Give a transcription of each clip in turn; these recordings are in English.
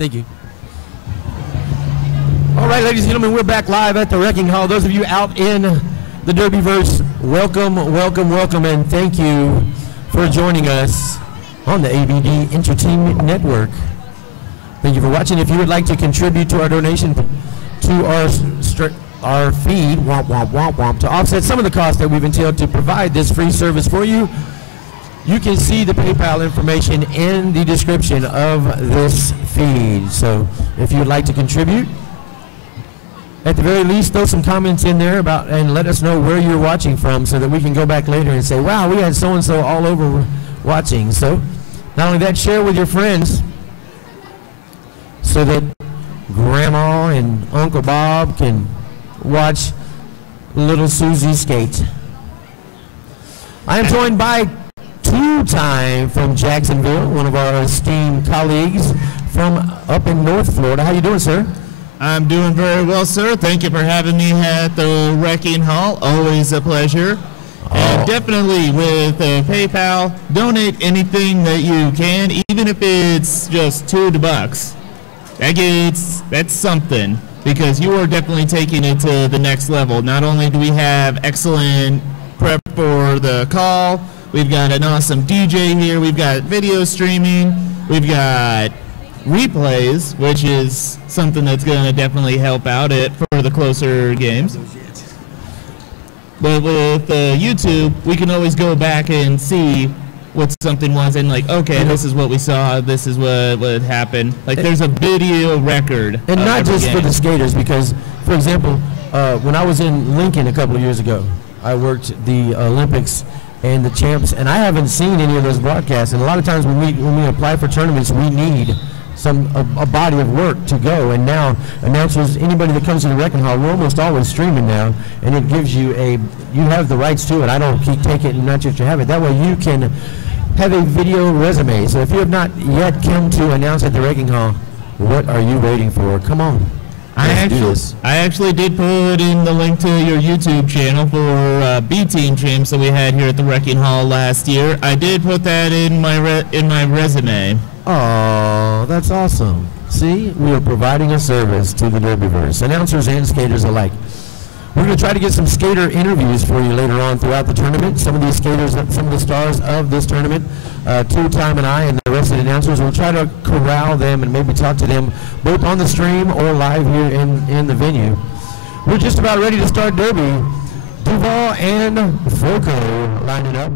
Thank you. All right, ladies and gentlemen, we're back live at the Wrecking Hall. Those of you out in the Derbyverse, welcome, welcome, welcome, and thank you for joining us on the ABD Entertainment Network. Thank you for watching. If you would like to contribute to our donation to our feed, womp, womp, womp, womp, to offset some of the costs that we've entailed to provide this free service for you, you can see the PayPal information in the description of this feed. So if you would like to contribute, at the very least, throw some comments in there about and let us know where you're watching from so that we can go back later and say, wow, we had so-and-so all over watching. So not only that, share with your friends so that Grandma and Uncle Bob can watch little Susie skate. I am joined by two-time from Jacksonville, one of our esteemed colleagues from up in North Florida. How you doing, sir? I'm doing very well, sir. Thank you for having me at the Wrecking Hall. Always a pleasure. And definitely with PayPal, donate anything that you can, even if it's just $2. That's something, because you are definitely taking it to the next level. Not only do we have excellent prep for the call, we've got an awesome DJ here, we've got video streaming, we've got replays, which is something that's going to definitely help out for the closer games. But with YouTube, we can always go back and see what something was and like, okay, this is what we saw, this is what happened. Like, there's a video record. And not just for the skaters, because, for example, when I was in Lincoln a couple of years ago, I worked the Olympics and the champs, and I haven't seen any of those broadcasts. And a lot of times when we apply for tournaments, we need a body of work to go. And now announcers, anybody that comes to the Wrecking Hall, we're almost always streaming now, and it gives you you have the rights to it. I don't take it and not just you have it. That way you can have a video resume. So if you have not yet come to announce at the Wrecking Hall, what are you waiting for? Come on. I actually did put in the link to your YouTube channel for B-Team champs that we had here at the Wrecking Hall last year. I did put that in my resume. Oh, that's awesome. See, we are providing a service to the Derbyverse, announcers and skaters alike. We're going to try to get some skater interviews for you later on throughout the tournament. Some of these skaters, some of the stars of this tournament, Two-Time and I and the rest of the announcers, will try to corral them and maybe talk to them both on the stream or live here in the venue. We're just about ready to start Derby. Duval and FOCO lining up.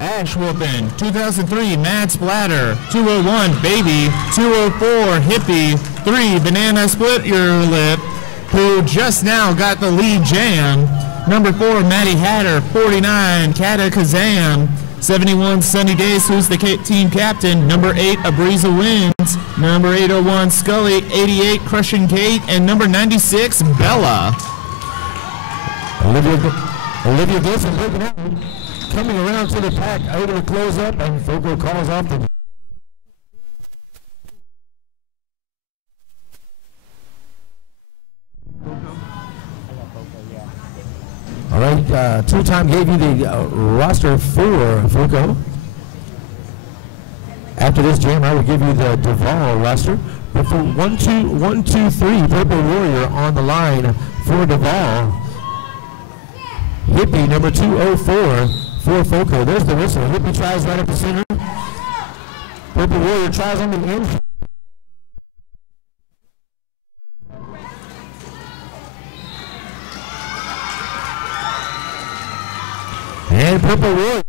Ash Whoopin', 2003, Mad Splatter, 201, Baby, 204, Hippie, 3, Banana Split Your Lip, who just now got the lead jam, number 4, Maddie Hatter, 49, Kata Kazam, 71, Sunny Days, who's the team captain, number 8, A Breeze of Winds, number 801, Scully, 88, Crushing Kate, and number 96, Bella. Olivia Gibson looking out. Coming around to the pack, able to close up, and FOCO calls off the... All right, Two-Time gave you the roster for FOCO. After this jam, I will give you the Duval roster. But for 1, 2, 3, Purple Warrior on the line for Duval. Hippie, number 204. For FOCO. There's the whistle. Hippie tries right up the center. Purple Warrior tries on the end. And Purple Warrior.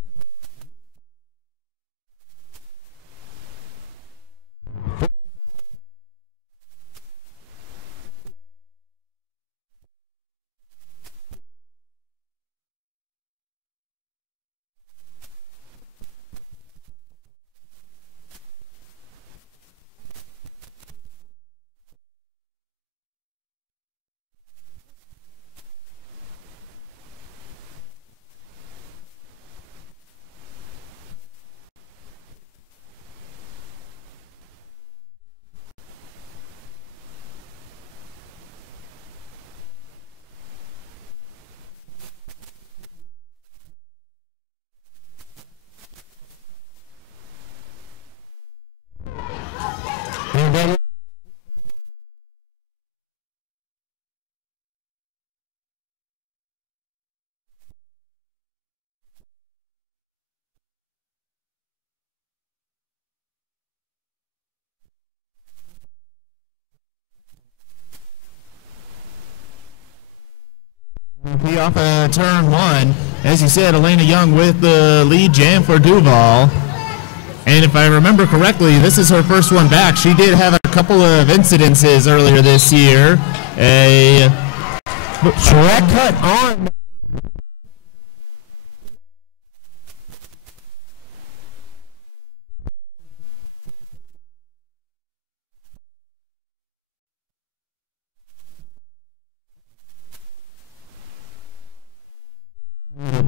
penalty off of turn one. As you said, Elena Young with the lead jam for Duval. And if I remember correctly, this is her first one back. She did have a couple of incidences earlier this year. A track cut on.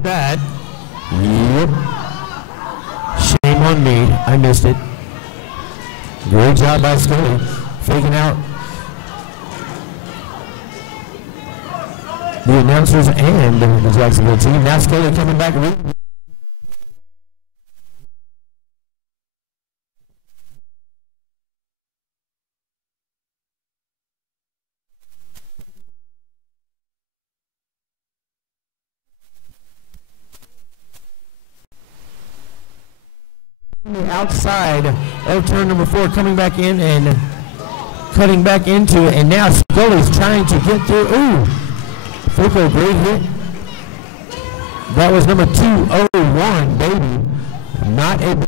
That. Yep. Shame on me. I missed it. Great job by Scully. Faking out the announcers and the Jacksonville team. Now Scully coming back. Outside of turn number 4, coming back in and cutting back into it, and now Scully's trying to get through. Ooh, FOCO, great hit. That was number 201, baby. Not a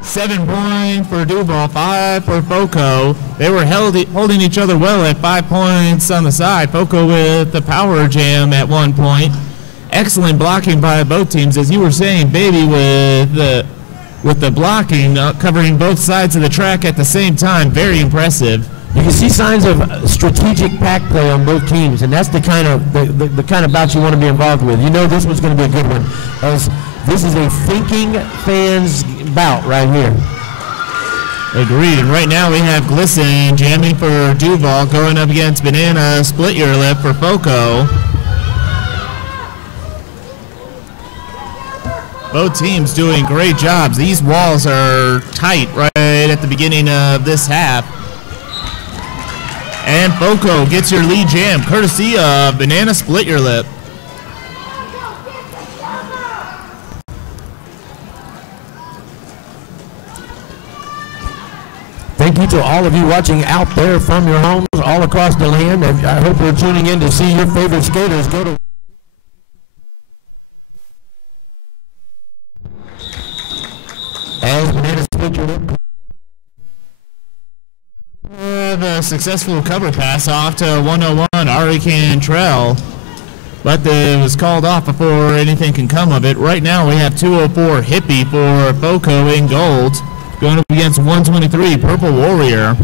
7 points for Duval, 5 for FOCO. They were holding each other well at 5 points on the side. FOCO with the power jam at 1 point. Excellent blocking by both teams. As you were saying, baby, with the blocking, covering both sides of the track at the same time. Very impressive. You can see signs of strategic pack play on both teams, and that's the kind of the kind of bout you want to be involved with. You know this one's going to be a good one, as this is a thinking fans bout right here. Agreed. And right now we have Glisten jamming for Duval, going up against Banana Split Your Lip for FOCO. Both teams doing great jobs. These walls are tight right at the beginning of this half. And FOCO gets your lead jam, courtesy of Banana Split Your Lip. Thank you to all of you watching out there from your homes all across the land. I hope you're tuning in to see your favorite skaters go to. As Banana Split Your Lip. A successful cover pass off to 101 Ari Cantrell, but it was called off before anything can come of it. Right now we have 204 Hippie for FOCO in gold, going up against 123 Purple Warrior.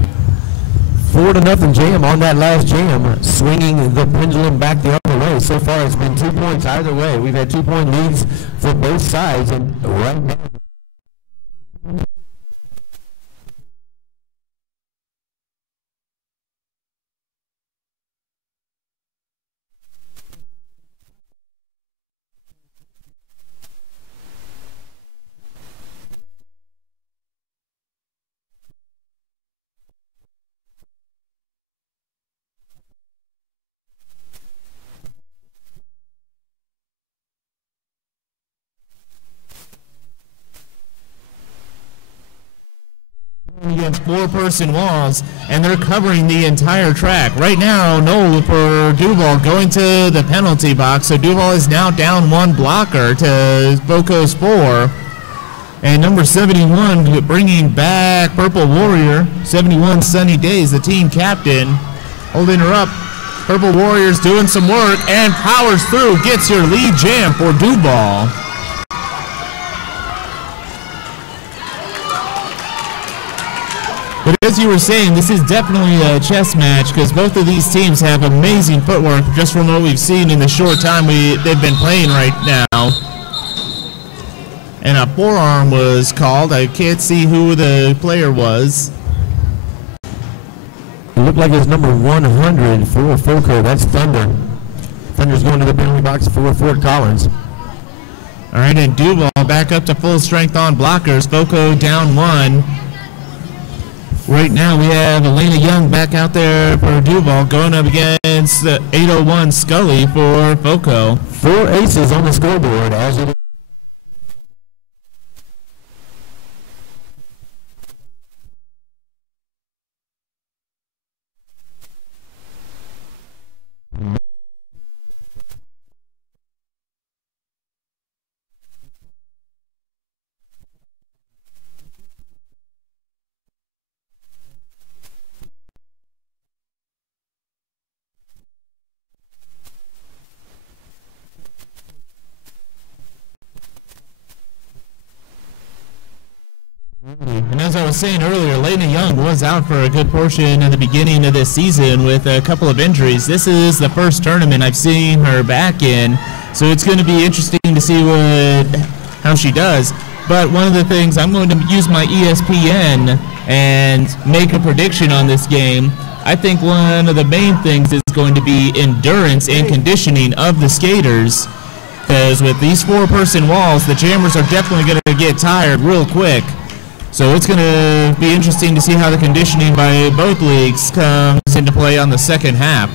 4-0 jam on that last jam, swinging the pendulum back the other way. So far it's been 2 points either way. We've had 2-point leads for both sides, and right now against 4-person walls, and they're covering the entire track. Right now, no for Duval going to the penalty box, so Duval is now down 1 blocker to FOCO's 4. And number 71 bringing back Purple Warrior, 71 Sunny Days, the team captain, holding her up. Purple Warrior's doing some work and powers through, gets your lead jam for Duval. But as you were saying, this is definitely a chess match because both of these teams have amazing footwork just from what we've seen in the short time they've been playing right now. And a forearm was called. I can't see who the player was. It looked like it's number 100 for FOCO. That's Thunder. Thunder's going to the penalty box for Fort Collins. All right, and Duval back up to full strength on blockers. FOCO down 1. Right now we have Elena Young back out there for Duval going up against 801 Scully for FOCO. 4 aces on the scoreboard as it is. And as I was saying earlier, Lena Young was out for a good portion at the beginning of this season with a couple of injuries. This is the first tournament I've seen her back in, so it's going to be interesting to see how she does. But one of the things, I'm going to use my ESPN and make a prediction on this game. I think one of the main things is going to be endurance and conditioning of the skaters, because with these 4-person walls, the jammers are definitely going to get tired real quick. So it's going to be interesting to see how the conditioning by both leagues comes into play on the second half.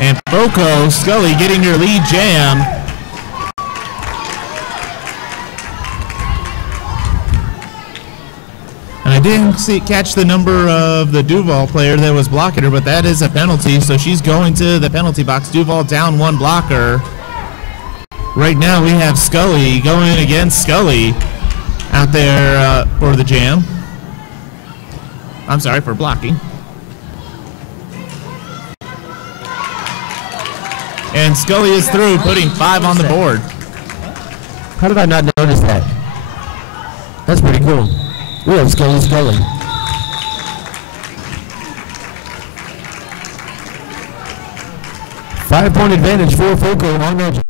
And FOCO, Scully getting your lead jam. And I didn't catch the number of the Duval player that was blocking her, but that is a penalty, so she's going to the penalty box. Duval down 1 blocker. Right now we have Scully going against Scully out there for the jam. I'm sorry, for blocking. And Scully is through, putting 5 on the board. How did I not notice that? That's pretty cool. We have Scully. 5-point advantage for FOCO on that.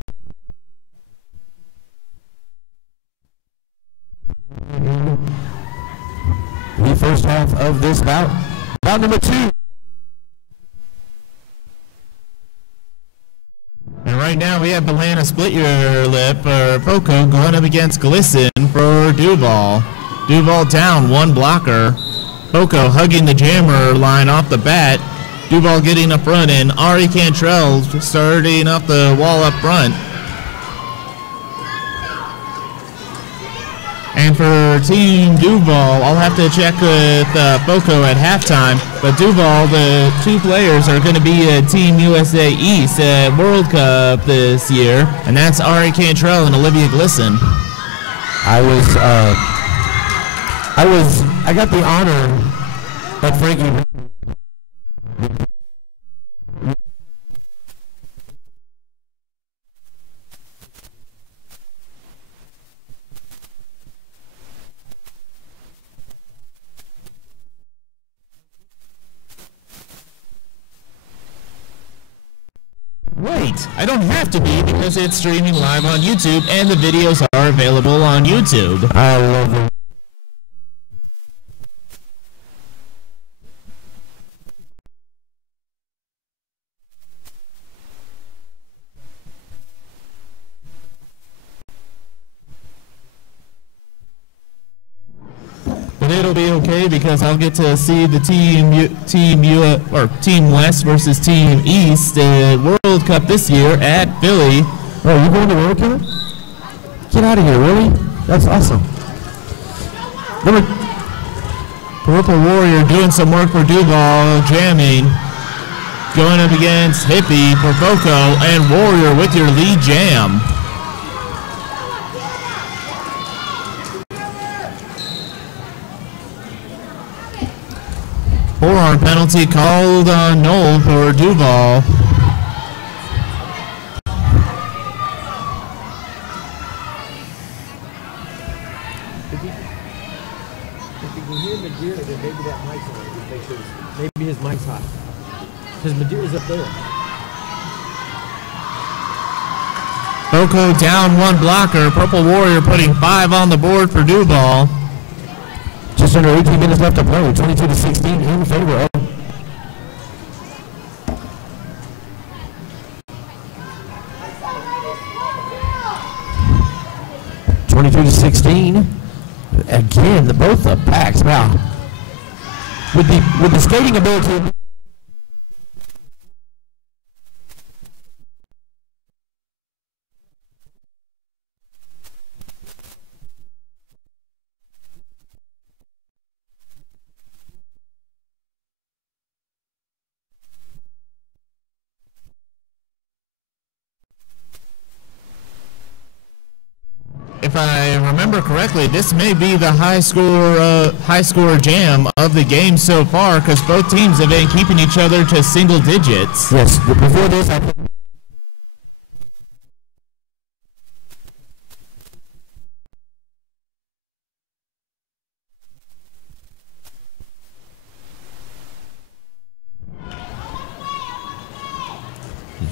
The first half of this bout. Bout number 2. And right now we have Belana Split Your Lip for FOCO going up against Glisten for Duval. Duval down 1 blocker. FOCO hugging the jammer line off the bat. Duval getting up front, and Ari Cantrell starting up the wall up front. And for Team Duval, I'll have to check with FOCO at halftime. But Duval, the 2 players are going to be at Team USA East at World Cup this year, and that's Ari Cantrell and Olivia Glisson. I got the honor of Frankie. Wait, I don't have to be because it's streaming live on YouTube and the videos are available on YouTube. I love it. But it'll be okay because I'll get to see the Team West versus Team East World Cup this year at Philly. Oh, you going to World Cup? Get out of here, really? That's awesome. Purple Warrior doing some work for Duval, jamming. Going up against Hippie for FOCO, and Warrior with your lead jam. Forearm penalty called on Knoll for Duval. If you can hear Madeira, then maybe that mic's on. Just make sure maybe his mic's hot. Because Madeira's up there. FOCO down 1 blocker. Purple Warrior putting 5 on the board for Duval. Just under 18 minutes left to play. 22-16 in favor of. 22-16. Again, both the backs. Wow. With the skating ability. If I remember correctly, this may be the high score jam of the game so far, because both teams have been keeping each other to single digits. Yes, before this,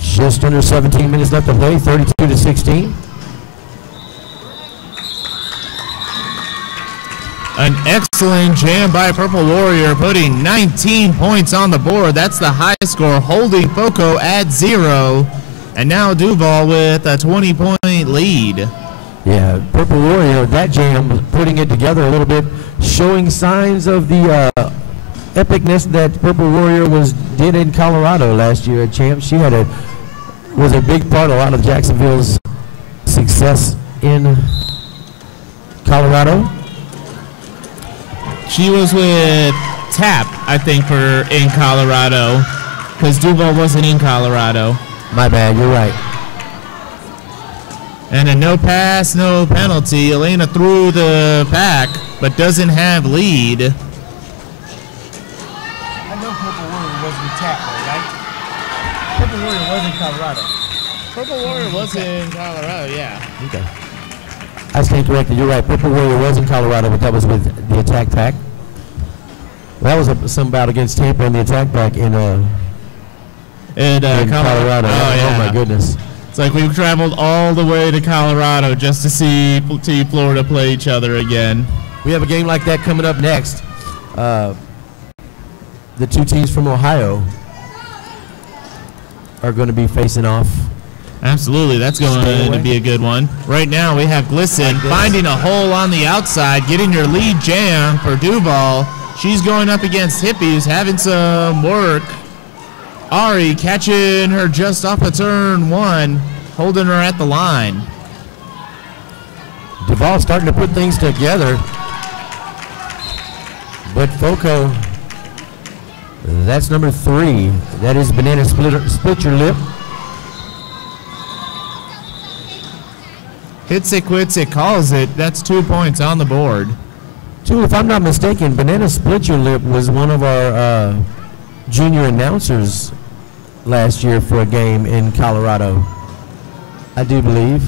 just under 17 minutes left to play, 32-16. An excellent jam by Purple Warrior, putting 19 points on the board. That's the high score, holding FOCO at 0. And now Duval with a 20-point lead. Yeah, Purple Warrior, that jam, putting it together a little bit, showing signs of the epicness that Purple Warrior did in Colorado last year at Champs. She was a big part of a lot of Jacksonville's success in Colorado. She was with TAP, I think, in Colorado, because Duval wasn't in Colorado. My bad, you're right. And a no pass, no penalty. Elena threw the pack, but doesn't have lead. I know Purple Warrior was with TAP, right? Purple Warrior was in Colorado. Purple Warrior was in Colorado, yeah. Okay. I stand corrected. You're right. Purple Warrior was in Colorado, but that was with the attack pack. Well, that was some bout against Tampa in the attack pack in Colorado. Oh, yeah. Oh, my goodness. It's like we've traveled all the way to Colorado just to see Team Florida play each other again. We have a game like that coming up next. The two teams from Ohio are going to be facing off. Absolutely, that's going to be a good one. Right now we have Glisson finding a hole on the outside, getting her lead jam for Duval. She's going up against Hippie, who's having some work. Ari catching her just off of turn 1, holding her at the line. Duval starting to put things together. But FOCO, that's number 3. That is Banana Split Your Lip. Hits it, quits it, calls it. That's 2 points on the board. Too, if I'm not mistaken, Banana Split Your Lip was one of our junior announcers last year for a game in Colorado. I do believe.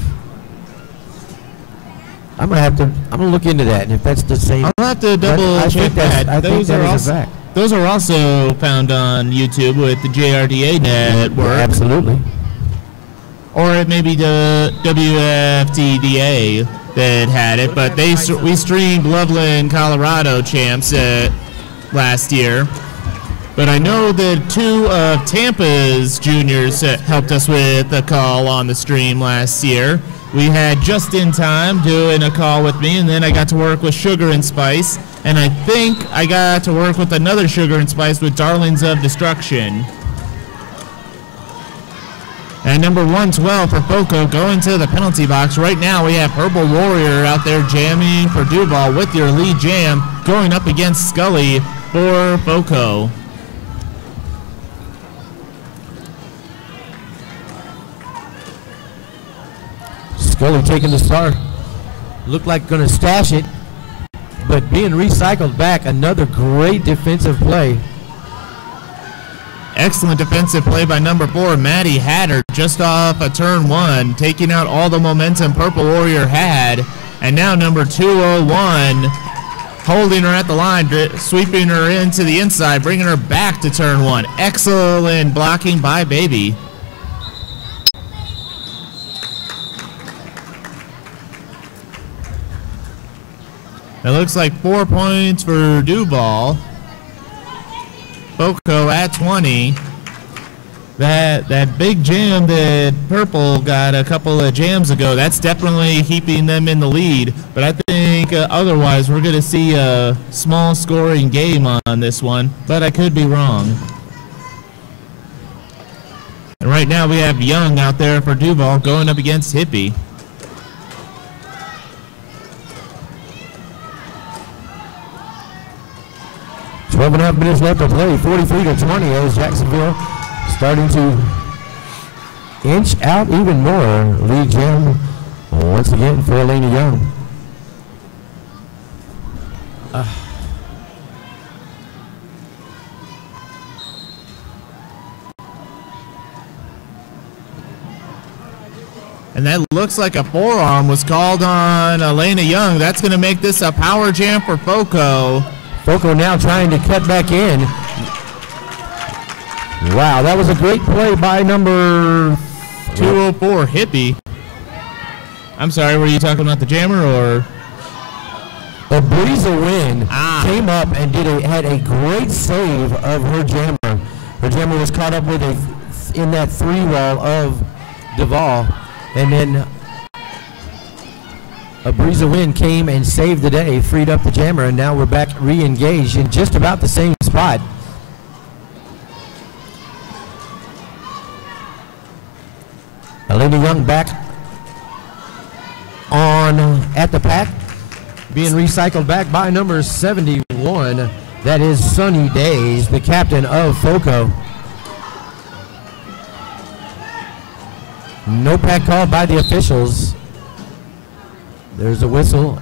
I'm gonna look into that, and if that's the same, I'll have to double check that. I think that is a fact. Those are also found on YouTube with the JRDA network. Yeah, absolutely. Or it may be the WFTDA that had it, but we streamed Loveland, Colorado champs last year. But I know that 2 of Tampa's juniors helped us with a call on the stream last year. We had Just in Time doing a call with me, and then I got to work with Sugar and Spice, and I think I got to work with another Sugar and Spice with Darlings of Destruction. And number 112 for FOCO going to the penalty box. Right now we have Purple Warrior out there jamming for Duval with your lead jam, going up against Scully for FOCO. Scully taking the start. Looked like going to stash it, but being recycled back. Another great defensive play. Excellent defensive play by number 4, Maddie Hatter, just off a turn 1, taking out all the momentum Purple Warrior had. And now number 201, holding her at the line, sweeping her into the inside, bringing her back to turn 1. Excellent blocking by Baby. It looks like 4 points for Duval. FOCO at 20. that big jam that Purple got a couple of jams ago, that's definitely keeping them in the lead. But I think otherwise we're going to see a small scoring game on this one, but I could be wrong. And right now we have Young out there for Duval going up against Hippie. Twelve and a half minutes left to play, 43-20 as Jacksonville starting to inch out even more. Lead jam once again for Elena Young. And that looks like a forearm was called on Elena Young. That's going to make this a power jam for FOCO. FOCO now trying to cut back in. Wow, that was a great play by number 204, Hippie. I'm sorry, were you talking about the jammer or? Abriza Wynn came up and had a great save of her jammer. Her jammer was caught up with in that three wall of Duval. And then Abriza Wynn came and saved the day, freed up the jammer, and now we're back re-engaged in just about the same spot. Elena Young back on at the pack, being recycled back by number 71. That is Sunny Days, the captain of FOCO. No pack called by the officials. There's a whistle.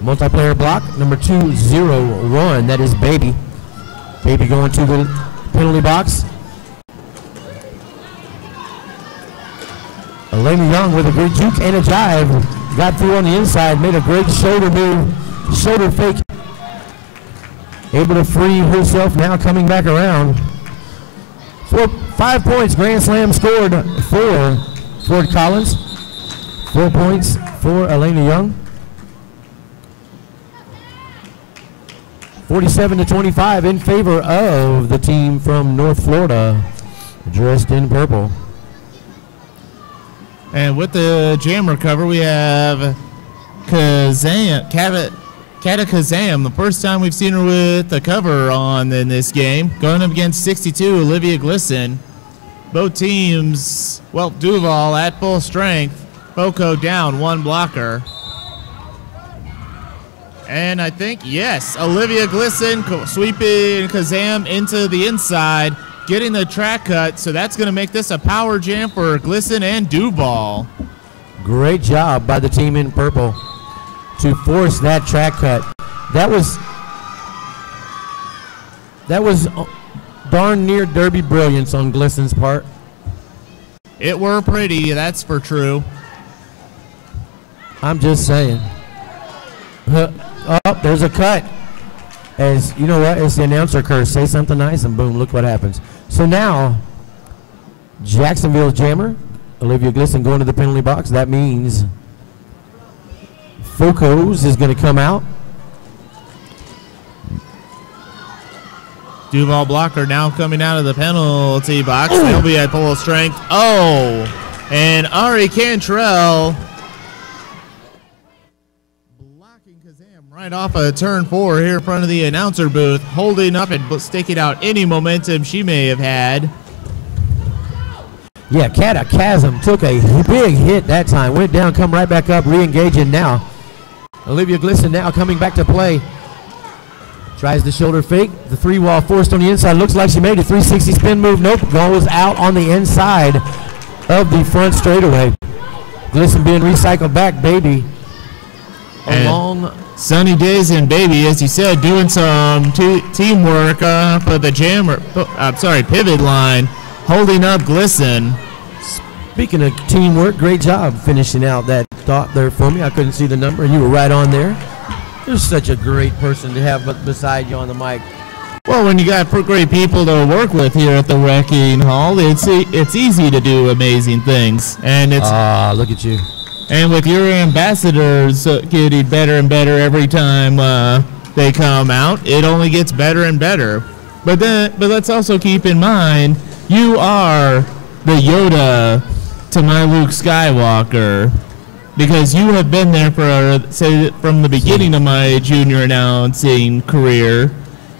Multiplayer block, number 201. That is Baby. Baby going to the penalty box. Elena Young with a great juke and a jive. Got through on the inside, made a great shoulder move, shoulder fake. Able to free herself, now coming back around. 5 points, Grand Slam scored for Ford Collins. 4 points for Elena Young. 47-25 in favor of the team from North Florida, dressed in purple. And with the jammer cover, we have Kata Kazam, the first time we've seen her with the cover on in this game, going up against 62, Olivia Glisson. Both teams, well, Duval at full strength, FOCO down one blocker. And I think, yes, Olivia Glisson sweeping Kazam into the inside, getting the track cut, so that's going to make this a power jam for Glisson and Duval. Great job by the team in purple to force that track cut. That was darn near derby brilliance on Glisson's part. It were pretty, that's for true. I'm just saying. Oh, there's a cut. As you know what, it's the announcer curse. Say something nice and boom, look what happens. So now, Jacksonville's jammer, Olivia Glisson, going to the penalty box. That means FOCO's is going to come out. Duval blocker now coming out of the penalty box. They'll be at full strength. Oh, and Ari Cantrell blocking Kazam right off of turn 4 here in front of the announcer booth, holding up and sticking out any momentum she may have had. Yeah, Kata Chasm took a big hit that time. Went down, come right back up, re-engaging now. Olivia Glisson now coming back to play. Tries the shoulder fake. The three wall forced on the inside. Looks like she made a 360 spin move. Nope, goes out on the inside of the front straightaway. Glisson being recycled back, Baby. Along. Sunny Days and Baby, as you said, doing some teamwork off of the pivot line, holding up Glisson. Speaking of teamwork, great job finishing out that thought there for me. I couldn't see the number. You were right on there. You're such a great person to have beside you on the mic. Well, when you got great people to work with here at the Wrecking Hall, it's easy to do amazing things. And it's look at you. And with your ambassadors getting better and better every time they come out, it only gets better and better. But let's also keep in mind, you are the Yoda to my Luke Skywalker, because you have been there from the beginning of my junior announcing career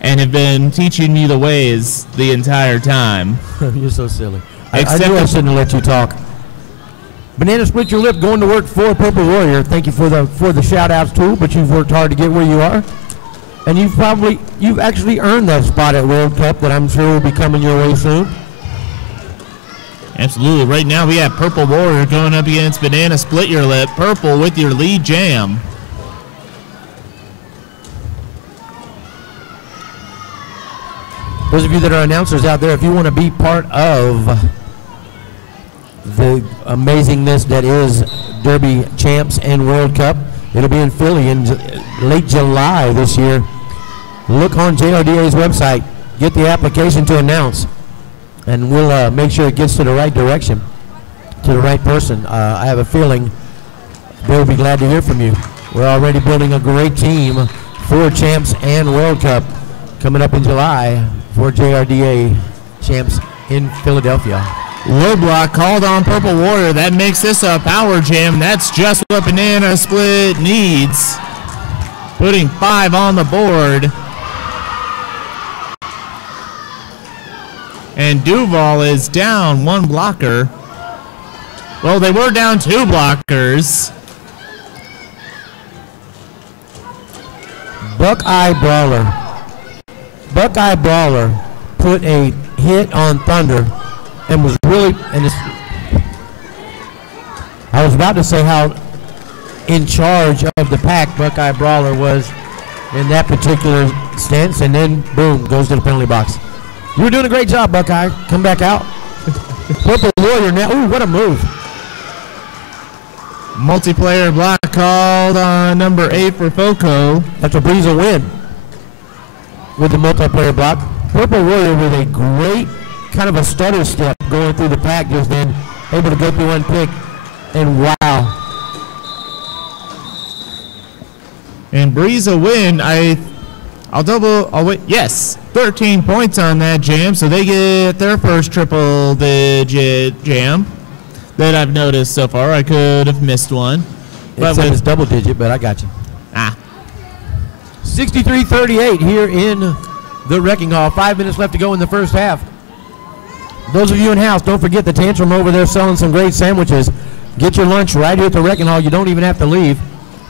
and have been teaching me the ways the entire time. You're so silly. I knew I shouldn't have let you talk. Banana Split Your Lip going to work for Purple Warrior. Thank you for the shout-outs too, but you've worked hard to get where you are. And you've actually earned that spot at World Cup that I'm sure will be coming your way soon. Absolutely. Right now we have Purple Warrior going up against Banana Split Your Lip. Purple with your lead jam. Those of you that are announcers out there, if you want to be part of the amazingness that is Derby Champs and World Cup, it'll be in Philly in late July this year. Look on JRDA's website. Get the application to announce. And we'll make sure it gets to the right direction, to the right person. I have a feeling they'll be glad to hear from you. We're already building a great team for Champs and World Cup coming up in July for JRDA Champs in Philadelphia. Low block called on Purple Warrior. That makes this a power jam. That's just what Banana Split needs. Putting 5 on the board. And Duval is down 1 blocker. Well, they were down 2 blockers. Buckeye Brawler put a hit on Thunder and was really, I was about to say how in charge of the pack Buckeye Brawler was in that particular stance, and then boom, goes to the penalty box. You were doing a great job, Buckeye. Come back out. Purple Warrior now. Ooh, what a move. Multiplayer block called on number 8 for FOCO. That's a breeze of win with the multiplayer block. Purple Warrior with a great kind of a stutter step going through the pack just then. Able to go through one pick. And wow. And breeze a win. I'll wait. Yes, 13 points on that jam, so they get their first triple-digit jam that I've noticed so far. I could have missed one. It said it's double-digit, but I got you. 63-38 here in the Wrecking Hall. 5 minutes left to go in the first half. Those of you in-house, don't forget the Tantrum over there selling some great sandwiches. Get your lunch right here at the Wrecking Hall. You don't even have to leave.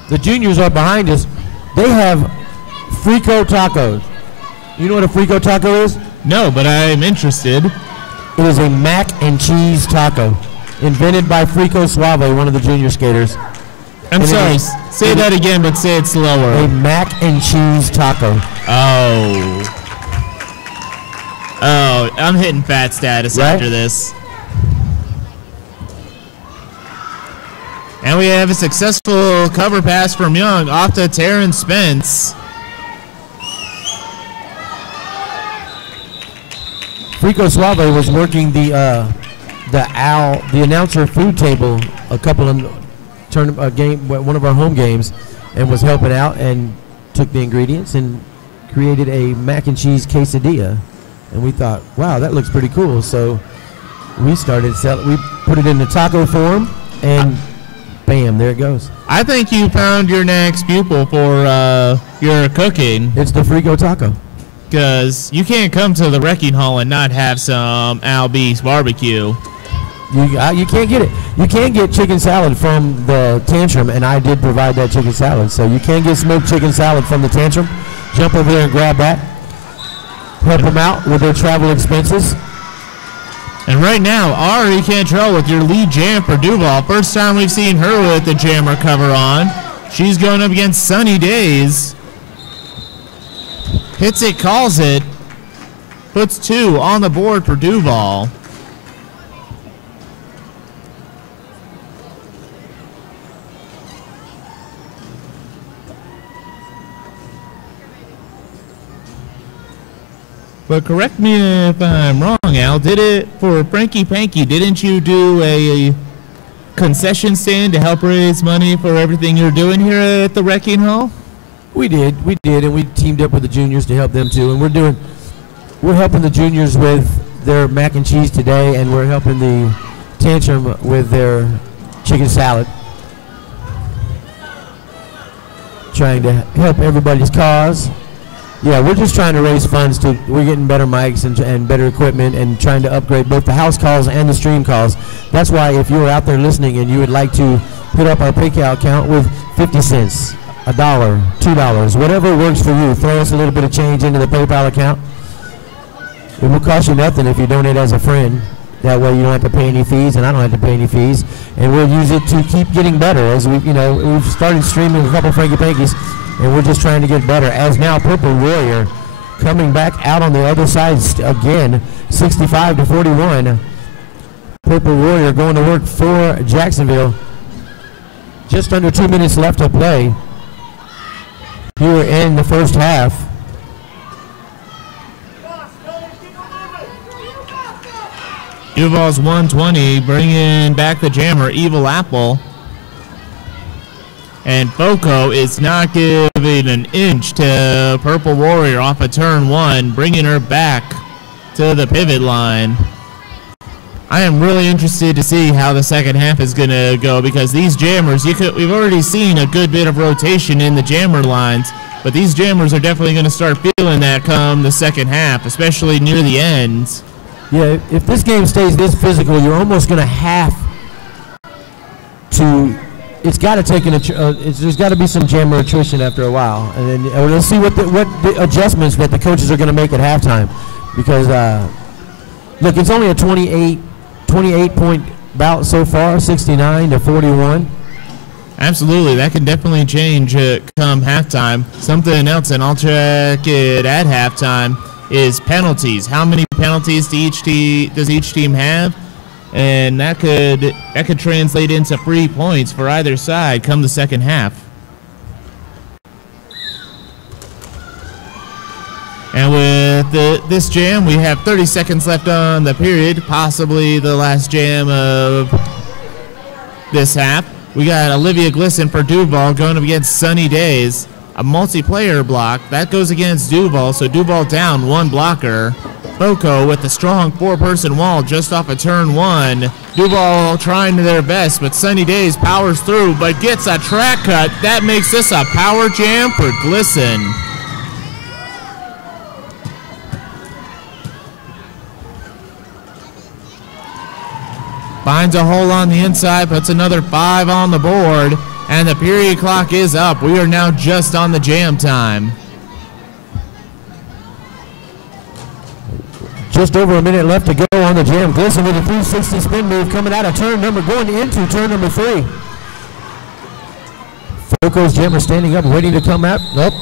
The juniors are behind us. They have FOCO tacos. You know what a FOCO taco is? No, but I'm interested. It is a mac and cheese taco invented by FOCO Suave, one of the junior skaters. I'm sorry, say that again, but say it slower. A mac and cheese taco. Oh, I'm hitting fat status after this. And we have a successful cover pass from Young off to Terrence Spence. FOCO Suave was working the announcer food table a couple of one of our home games, and was helping out and took the ingredients and created a mac and cheese quesadilla. And we thought, wow, that looks pretty cool. So we started selling. We put it in the taco form, and bam, there it goes. I think you found your next pupil for your cooking. It's the FOCO taco. Because you can't come to the Wrecking Hall and not have some Al B's barbecue. You can't get it. You can get chicken salad from the Tantrum, and I did provide that chicken salad. So you can get smoked chicken salad from the Tantrum. Jump over there and grab that. Help them out with their travel expenses. And right now, Ari Cantrell with your lead jam for Duval. First time we've seen her with the jammer cover on. She's going up against Sunny Days. Hits it, calls it. Puts 2 on the board for Duval. But correct me if I'm wrong, Al. Did it for Frankie Panky? Didn't you do a concession stand to help raise money for everything you're doing here at the Wrecking Hall? We did, and we teamed up with the juniors to help them too. And we're doing we're helping the juniors with their mac and cheese today, and we're helping the Tantrum with their chicken salad. Trying to help everybody's cause. Yeah, we're just trying to raise funds. We're getting better mics and better equipment and trying to upgrade both the house calls and the stream calls. That's why if you're out there listening and you would like to hit up our PayPal account with 50 cents, $1, $2, whatever works for you, throw us a little bit of change into the PayPal account. It will cost you nothing if you donate as a friend. That way you don't have to pay any fees, and I don't have to pay any fees. And we'll use it to keep getting better. As we've started streaming a couple Frankie Pankies, and we're just trying to get better. As now Purple Warrior coming back out on the other side again, 65-41. Purple Warrior going to work for Jacksonville. Just under 2 minutes left to play here in the first half. Duval's 120, bringing back the jammer, Evil Apple. And FOCO is not giving an inch to Purple Warrior off of turn 1, bringing her back to the pivot line. I am really interested to see how the second half is going to go, because these jammers, we've already seen a good bit of rotation in the jammer lines, but these jammers are definitely going to start feeling that come the second half, especially near the end. Yeah, if this game stays this physical, you're almost going to have to. It's got to take there's got to be some jammer attrition after a while, and then let's see what the adjustments that the coaches are going to make at halftime, because look, it's only a 28 point bout so far, 69-41. Absolutely, that can definitely change come halftime. Something else, and I'll check it at halftime, is penalties. How many penalties does each team have? And that could translate into free points for either side come the second half. And with this jam, we have 30 seconds left on the period, possibly the last jam of this half. We got Olivia Glisson for Duval going up against Sunny Days. A multiplayer block. That goes against Duval, so Duval down one blocker. FOCO with the strong four-person wall just off of turn 1. Duval trying their best, but Sunny Days powers through, but gets a track cut. That makes this a power jam for Glisson. Finds a hole on the inside, puts another 5 on the board, and the period clock is up. We are now just on the jam time. Just over a minute left to go on the jam. Glisson with a 360 spin move coming out of going into turn number 3. FOCO's jammer standing up, waiting to come out. Nope.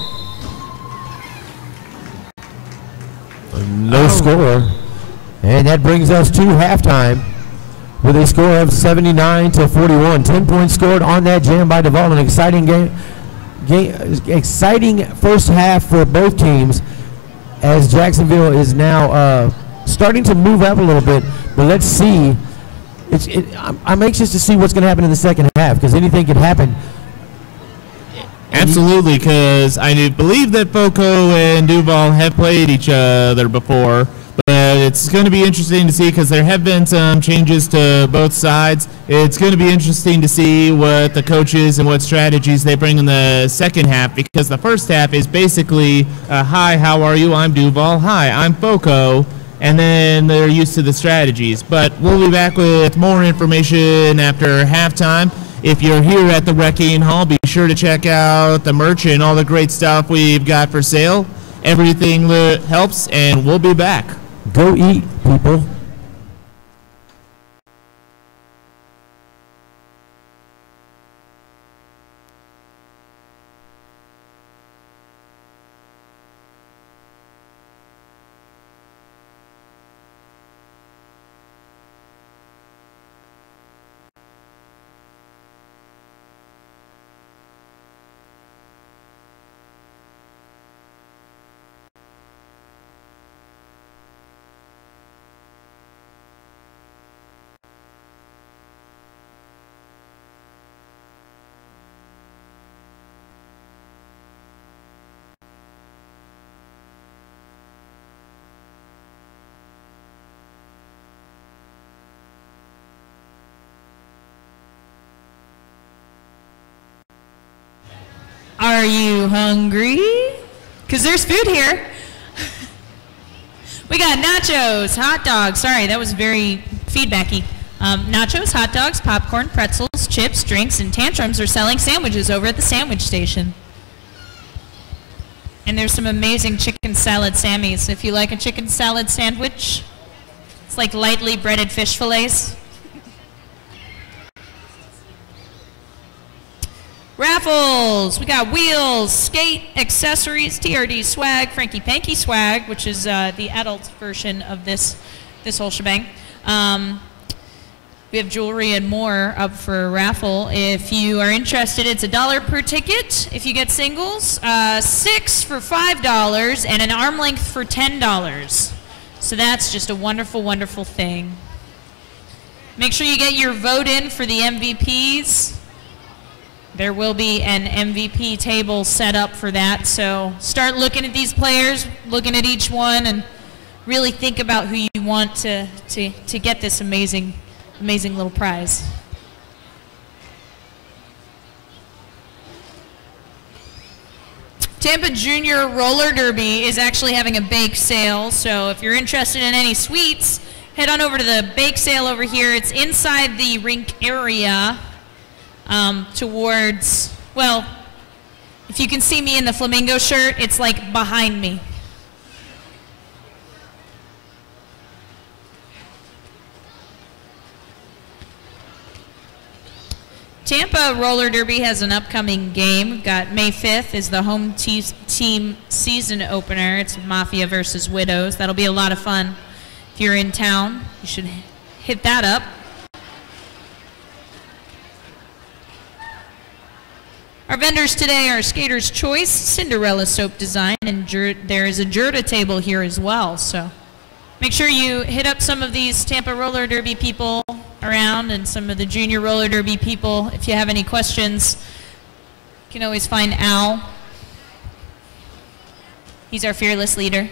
No score. And that brings us to halftime with a score of 79-41. 10 points scored on that jam by Duval. An exciting game. Exciting first half for both teams, as Jacksonville is now starting to move up a little bit. But let's see. I'm anxious to see what's going to happen in the second half, because anything could happen. Absolutely, because I believe that FOCO and Duval have played each other before. But it's going to be interesting to see, because there have been some changes to both sides. It's going to be interesting to see what the coaches and what strategies they bring in the second half, because the first half is basically, hi, how are you? I'm Duval. Hi, I'm FOCO. And then they're used to the strategies. But we'll be back with more information after halftime. If you're here at the Wrecking Hall, be sure to check out the merch and all the great stuff we've got for sale. Everything helps, and we'll be back. Go eat, people. Are you hungry? Because there's food here. We got nachos, hot dogs. Sorry, that was very feedbacky. Nachos, hot dogs, popcorn, pretzels, chips, drinks, and Tantrums are selling sandwiches over at the sandwich station. And there's some amazing chicken salad Sammies. If you like a chicken salad sandwich, it's like lightly breaded fish fillets. Raffles, we got wheels, skate, accessories, TRD swag, Frankie Panky swag, which is the adult version of this whole shebang. We have jewelry and more up for a raffle. If you are interested, it's $1 per ticket. If you get singles, 6 for $5 and an arm length for $10. So that's just a wonderful, wonderful thing. Make sure you get your vote in for the MVPs. There will be an MVP table set up for that, so start looking at these players, looking at each one, and really think about who you want to get this amazing little prize. Tampa Junior Roller Derby is actually having a bake sale, so if you're interested in any sweets, head on over to the bake sale over here. It's inside the rink area. Towards, well, if you can see me in the flamingo shirt, it's like behind me. Tampa Roller Derby has an upcoming game. We've got May 5th is the home team season opener. It's Mafia versus Widows. That'll be a lot of fun. If you're in town, you should hit that up. Our vendors today are Skater's Choice, Cinderella Soap Design, and there is a Jurda table here as well. So make sure you hit up some of these Tampa Roller Derby people around and some of the Junior Roller Derby people. If you have any questions, you can always find Al. He's our fearless leader.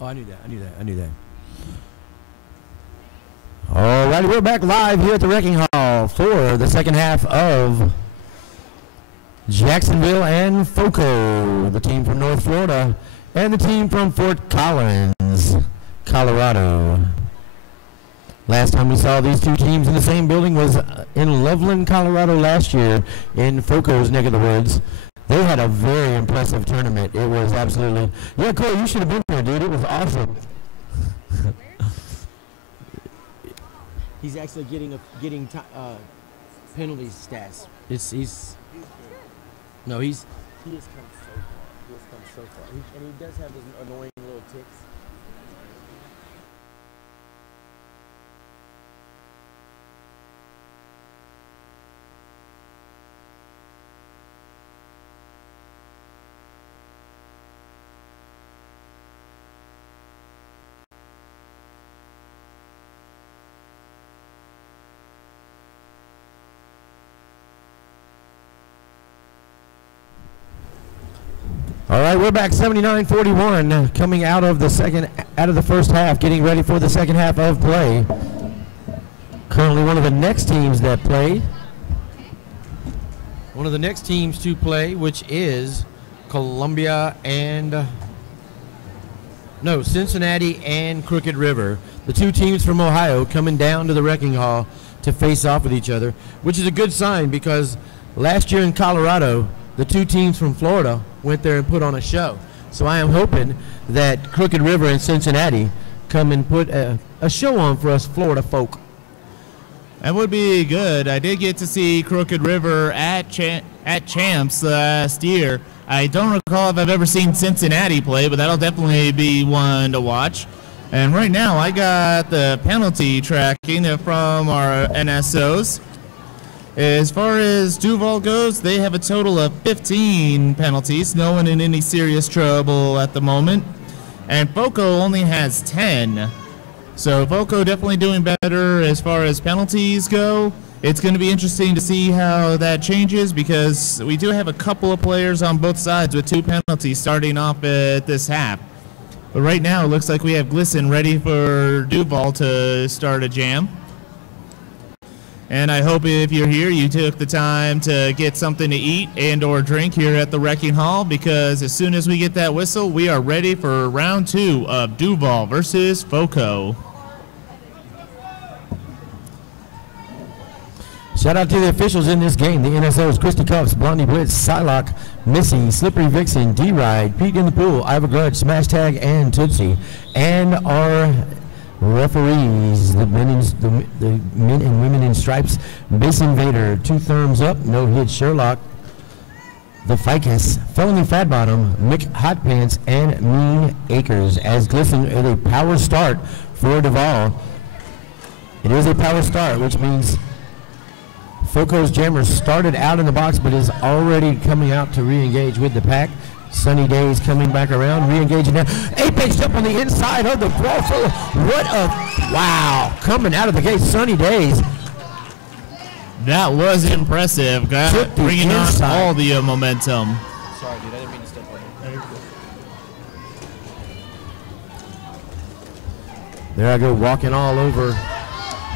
Oh, I knew that. All righty, we're back live here at the Wrecking Hall for the second half of Jacksonville and FOCO, the team from North Florida, and the team from Fort Collins, Colorado. Last time we saw these two teams in the same building was in Loveland, Colorado last year in FOCO's neck of the woods. They had a very impressive tournament. It was absolutely, yeah, Corey, you should have been there, dude. It was awesome. He's actually getting penalty stats. He has come so far. And he does have his annoying little ticks. All right, we're back 79-41 coming out of the first half, getting ready for the second half of play. Currently one of the next teams to play, which is Cincinnati and Crooked River. The two teams from Ohio coming down to the Wrecking Hall to face off with each other, which is a good sign because last year in Colorado, the two teams from Florida went there and put on a show. So I am hoping that Crooked River and Cincinnati come and put a show on for us Florida folk. That would be good. I did get to see Crooked River at Champs last year. I don't recall if I've ever seen Cincinnati play, but that'll definitely be one to watch. And right now I got the penalty tracking from our NSOs. As far as Duval goes, they have a total of 15 penalties, no one in any serious trouble at the moment. And FOCO only has 10. So FOCO definitely doing better as far as penalties go. It's going to be interesting to see how that changes because we do have a couple of players on both sides with 2 penalties starting off at this half. But right now it looks like we have Glisson ready for Duval to start a jam. And I hope if you're here, you took the time to get something to eat and or drink here at the Wrecking Hall because as soon as we get that whistle, we are ready for round 2 of Duval versus FOCO. Shout out to the officials in this game. The NSOs, Christy Cuffs, Blondie Blitz, Psylocke, Missy, Slippery Vixen, D-Ride, Pete in the Pool, Iva Grudge, Smash Tag, and Tootsie. And our referees, the men and women in stripes, Base Invader, 2 thumbs up, no hit Sherlock, the Ficus, Felony Fat Bottom, Mick Hot Pants, and Mean Acres. As Glisson is a power start for Duval. It is a power start, which means FOCO's Jammer started out in the box but is already coming out to re-engage with the pack. Sunny Days coming back around, re-engaging now. Apex jump on the inside of the ball. Wow, coming out of the gate, Sunny Days. That was impressive. Bringing on all the momentum. Sorry, dude, I didn't mean to step on you. There I go, walking all over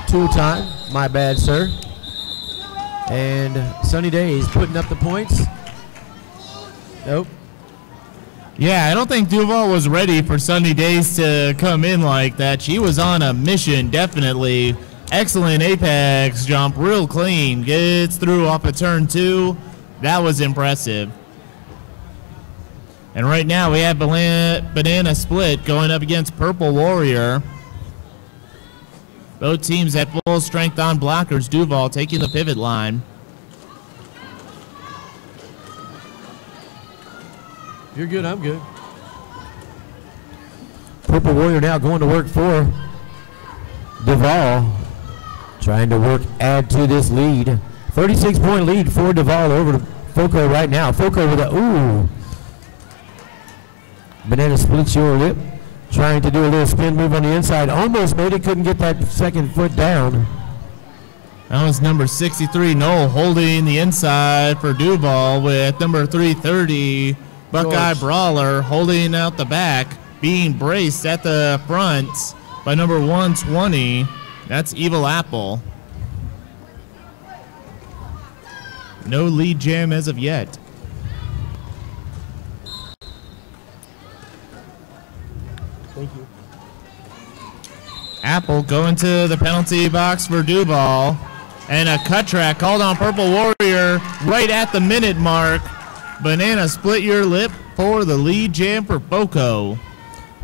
tool time. My bad, sir. And Sunny Days putting up the points. Nope. Yeah, I don't think Duval was ready for Sunny Days to come in like that. She was on a mission, definitely. Excellent apex jump, real clean. Gets through off of turn 2. That was impressive. And right now we have Banana Split going up against Purple Warrior. Both teams at full strength on blockers. Duval taking the pivot line. You're good, I'm good. Purple Warrior now going to work for Duval. Trying to add to this lead. 36-point lead for Duval over to FOCO right now. FOCO with a, Banana splits your lip. Trying to do a little spin move on the inside. Almost made it, couldn't get that second foot down. That was number 63, Noel, holding the inside for Duval with number 330, Buckeye Brawler, holding out the back. being braced at the front by number 120. That's Evil Apple. No lead jam as of yet. Thank you. Apple going to the penalty box for Duval. And a cut track called on Purple Warrior right at the minute mark. Banana split your lip for the lead jam for FOCO.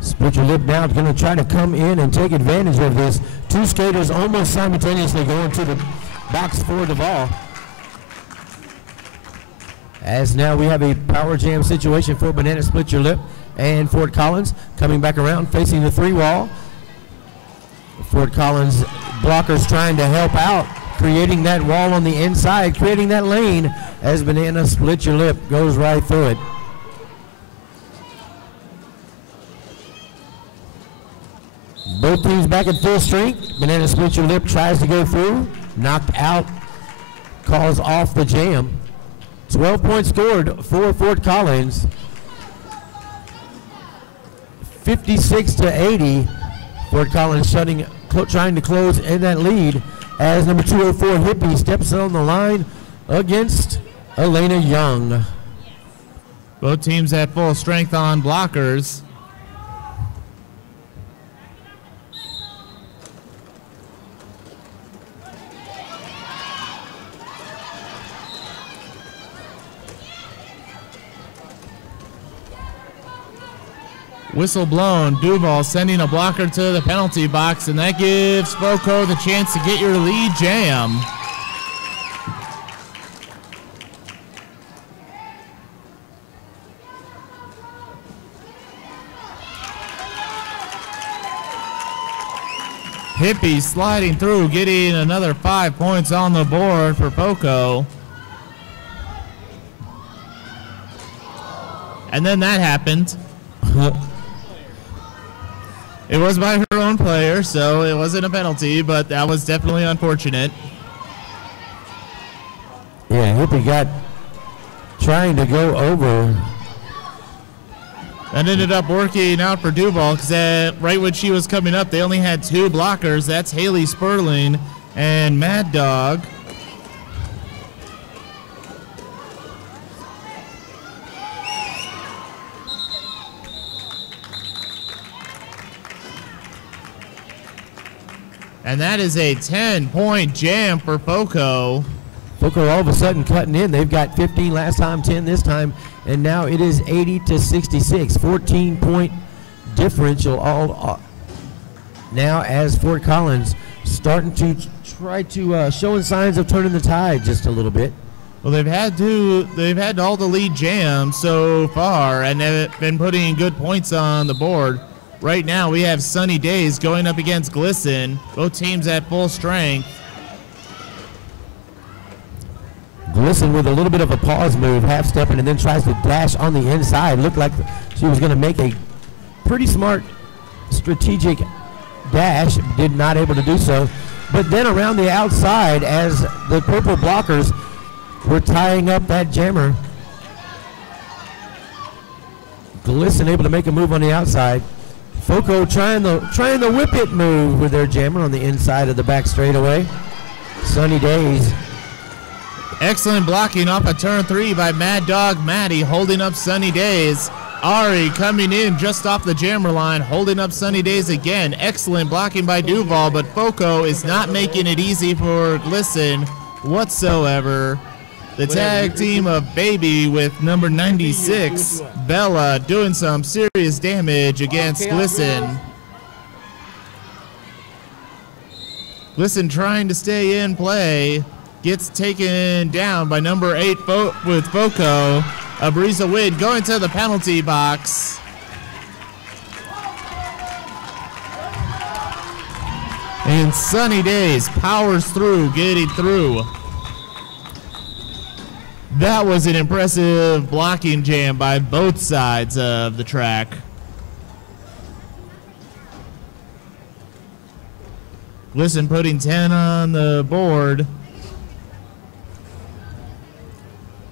Split your lip now is going to try to come in and take advantage of this. Two skaters almost simultaneously going to the box for Duval. As now we have a power jam situation for Banana Split Your Lip and Fort Collins coming back around facing the three wall. Fort Collins blockers trying to help out, creating that wall on the inside, creating that lane as Banana Split Your Lip goes right through it. Both teams back at full strength. Banana Split Your Lip tries to go through, knocked out, calls off the jam. 12 points scored for Fort Collins. 56-80. Fort Collins trying to close in that lead as number 204 Hippie steps on the line against Elena Young. Both teams at full strength on blockers. Whistle blown. Duval sending a blocker to the penalty box, and that gives FOCO the chance to get your lead jam. Hippie sliding through, getting another 5 points on the board for FOCO. And then that happened. It was by her own player, so it wasn't a penalty, but that was definitely unfortunate. Yeah, Hippie got trying to go over. That ended up working out for Duval because right when she was coming up, they only had two blockers. That's Haley Sperling and Mad Dog. And that is a 10-point jam for FOCO. FOCO all of a sudden cutting in. They've got 15 last time, 10 this time, and now it is 80-66. 14-point differential all now as Fort Collins starting to try to showing signs of turning the tide just a little bit. Well, they've had all the lead jams so far, and they've been putting good points on the board. Right now, we have Sunny Days going up against Glisten. Both teams at full strength. Glisten with a little bit of a pause move, half-stepping, and then tries to dash on the inside. Looked like she was going to make a pretty smart strategic dash. Did not able to do so. But then around the outside, as the purple blockers were tying up that jammer, Glisten able to make a move on the outside. FOCO trying the whip it move with their jammer on the inside of the back straightaway. Sunny Days. Excellent blocking off of turn 3 by Mad Dog Maddie, holding up Sunny Days. Ari coming in just off the jammer line, holding up Sunny Days again. Excellent blocking by Duval, but FOCO is not making it easy for Glisten whatsoever. The tag team of Baby with number 96, Bella, doing some serious damage against Glisten. Glisten trying to stay in play, gets taken down by number 8 with FOCO. Abriza Wid going to the penalty box. And Sunny Days powers through, getting through. That was an impressive blocking jam by both sides of the track. Glisten putting 10 on the board.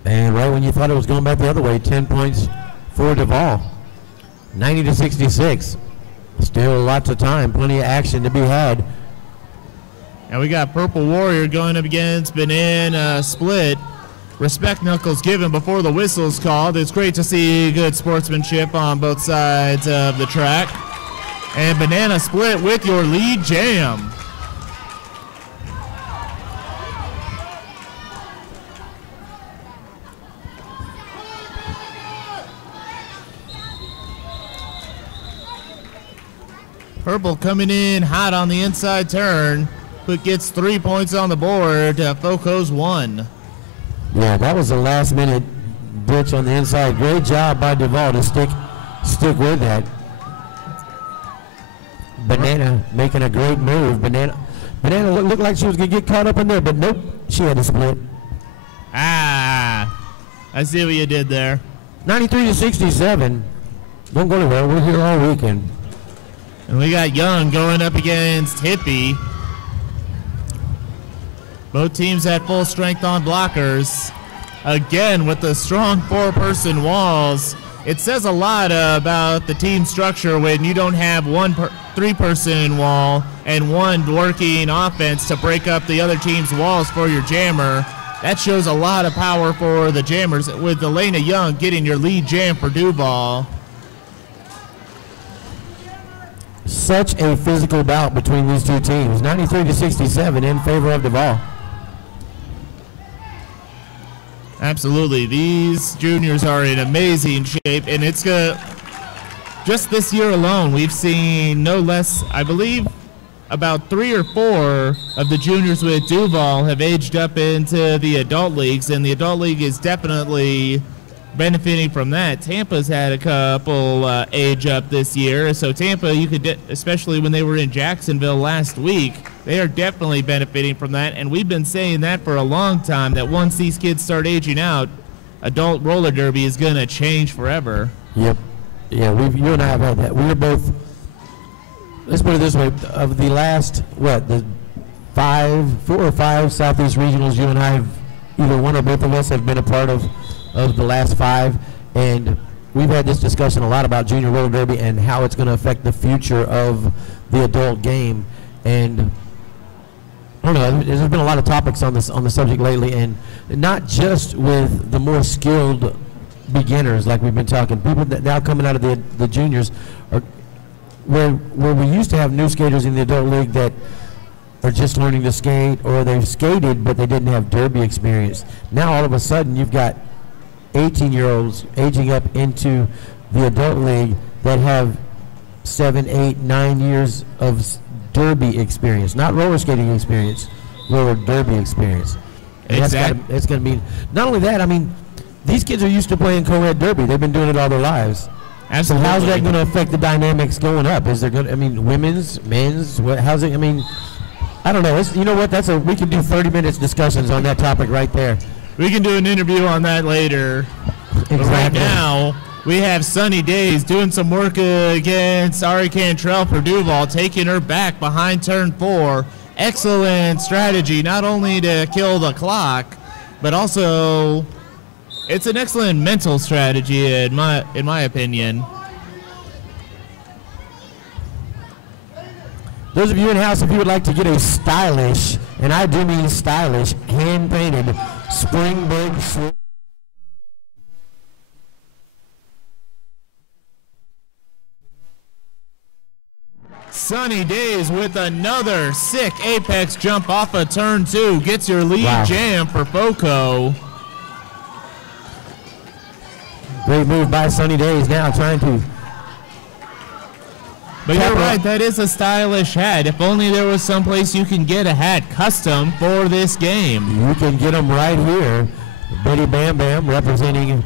And right when you thought it was going back the other way, 10 points for Duval. 90-66. Still lots of time, plenty of action to be had. And we got Purple Warrior going up against Banana Split. Respect knuckles given before the whistle's called. It's great to see good sportsmanship on both sides of the track. And Banana Split with your lead jam. Purple coming in hot on the inside turn, but gets 3 points on the board. FOCO's 1. Yeah, that was a last-minute ditch on the inside. Great job by Duval to stick with that. Banana making a great move. Banana looked like she was going to get caught up in there, but nope, she had to split. Ah, I see what you did there. 93-67. Don't go anywhere. We're here all weekend. And we got Young going up against Hippie. Both teams at full strength on blockers. Again, with the strong four-person walls, it says a lot about the team structure when you don't have one three-person wall and one working offense to break up the other team's walls for your jammer. That shows a lot of power for the jammers, with Elena Young getting your lead jam for Duval. Such a physical bout between these two teams. 93-67 in favor of Duval. Absolutely. These juniors are in amazing shape, and it's just this year alone, we've seen no less, I believe, about 3 or 4 of the juniors with Duval have aged up into the adult leagues, and the adult league is definitely benefiting from that. Tampa's had a couple age up this year, so Tampa, you could, especially when they were in Jacksonville last week, they are definitely benefiting from that, and we've been saying that for a long time, that once these kids start aging out, adult roller derby is going to change forever. Yep. Yeah, you and I have had that. We were both, let's put it this way, of the last, the 4 or 5 Southeast Regionals, you and I have, either one or both of us have been a part of the last 5, and we've had this discussion a lot about junior roller derby and how it's going to affect the future of the adult game. And I don't know, there's been a lot of topics on the subject lately, and not just with the more skilled beginners like we've been talking. People that now coming out of the juniors are where we used to have new skaters in the adult league that are just learning to skate, or they've skated but they didn't have derby experience. Now all of a sudden you've got 18-year-olds aging up into the adult league that have 7, 8, 9 years of derby experience, not roller skating experience, roller derby experience. And exactly. It's going to be, not only that, I mean, these kids are used to playing co-ed derby. They've been doing it all their lives. Absolutely. So how's that going to affect the dynamics going up? Is there going to, I mean, women's, men's, how's it, I mean, I don't know. You know what, we could do 30 minutes discussions on that topic right there. We can do an interview on that later. Exactly. But right now, we have Sunny Days doing some work against Ari Cantrell for Duval, taking her back behind turn 4. Excellent strategy, not only to kill the clock, but also it's an excellent mental strategy in my opinion. Those of you in house, if you would like to get a stylish, and I do mean stylish, hand-painted spring break swim. Sunny Days with another sick apex jump off of turn 2. Gets your lead jam for FOCO. Great move by Sunny Days now trying to. But you're right, that is a stylish hat. If only there was someplace you can get a hat custom for this game. You can get them right here. Betty Bam Bam representing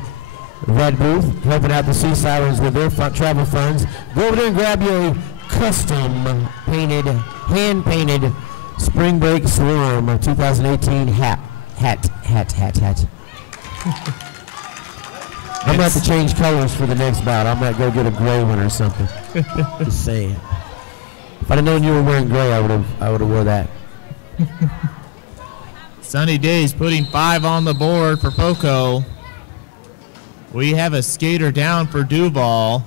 that booth, helping out the Sea Sirens with their travel funds. Go over there and grab your custom painted, hand-painted Spring Break Swarm 2018 hat. I'm going to have to change colors for the next bout. I might go get a gray one or something. Just saying. If I'd have known you were wearing gray, I would have wore that. Sunny Days putting 5 on the board for FOCO. We have a skater down for Duval.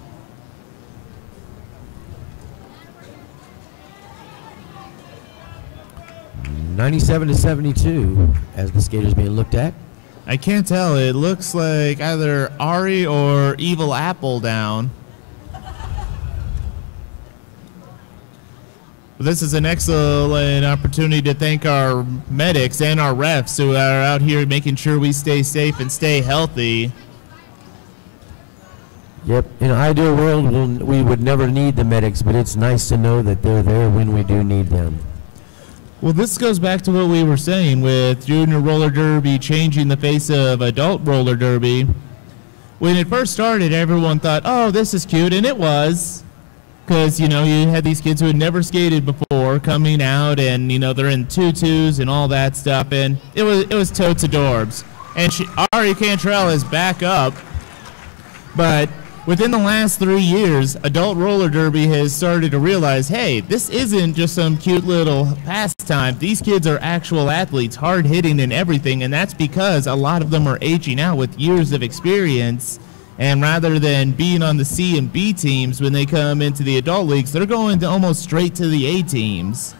97-72 as the skaters being looked at. I can't tell. It looks like either Ari or Evil Apple down. This is an excellent opportunity to thank our medics and our refs who are out here making sure we stay safe and stay healthy. Yep, in an ideal world, we would never need the medics, but it's nice to know that they're there when we do need them. Well, this goes back to what we were saying with junior roller derby changing the face of adult roller derby. When it first started, everyone thought, oh, this is cute, and it was. Because, you know, you had these kids who had never skated before coming out, and, you know, they're in tutus and all that stuff, and it was totes adorbs. And Ari Cantrell is back up, but within the last 3 years, adult roller derby has started to realize, hey, this isn't just some cute little pastime. These kids are actual athletes, hard-hitting and everything, and that's because a lot of them are aging out with years of experience. And rather than being on the C and B teams when they come into the adult leagues, they're going to almost straight to the A teams.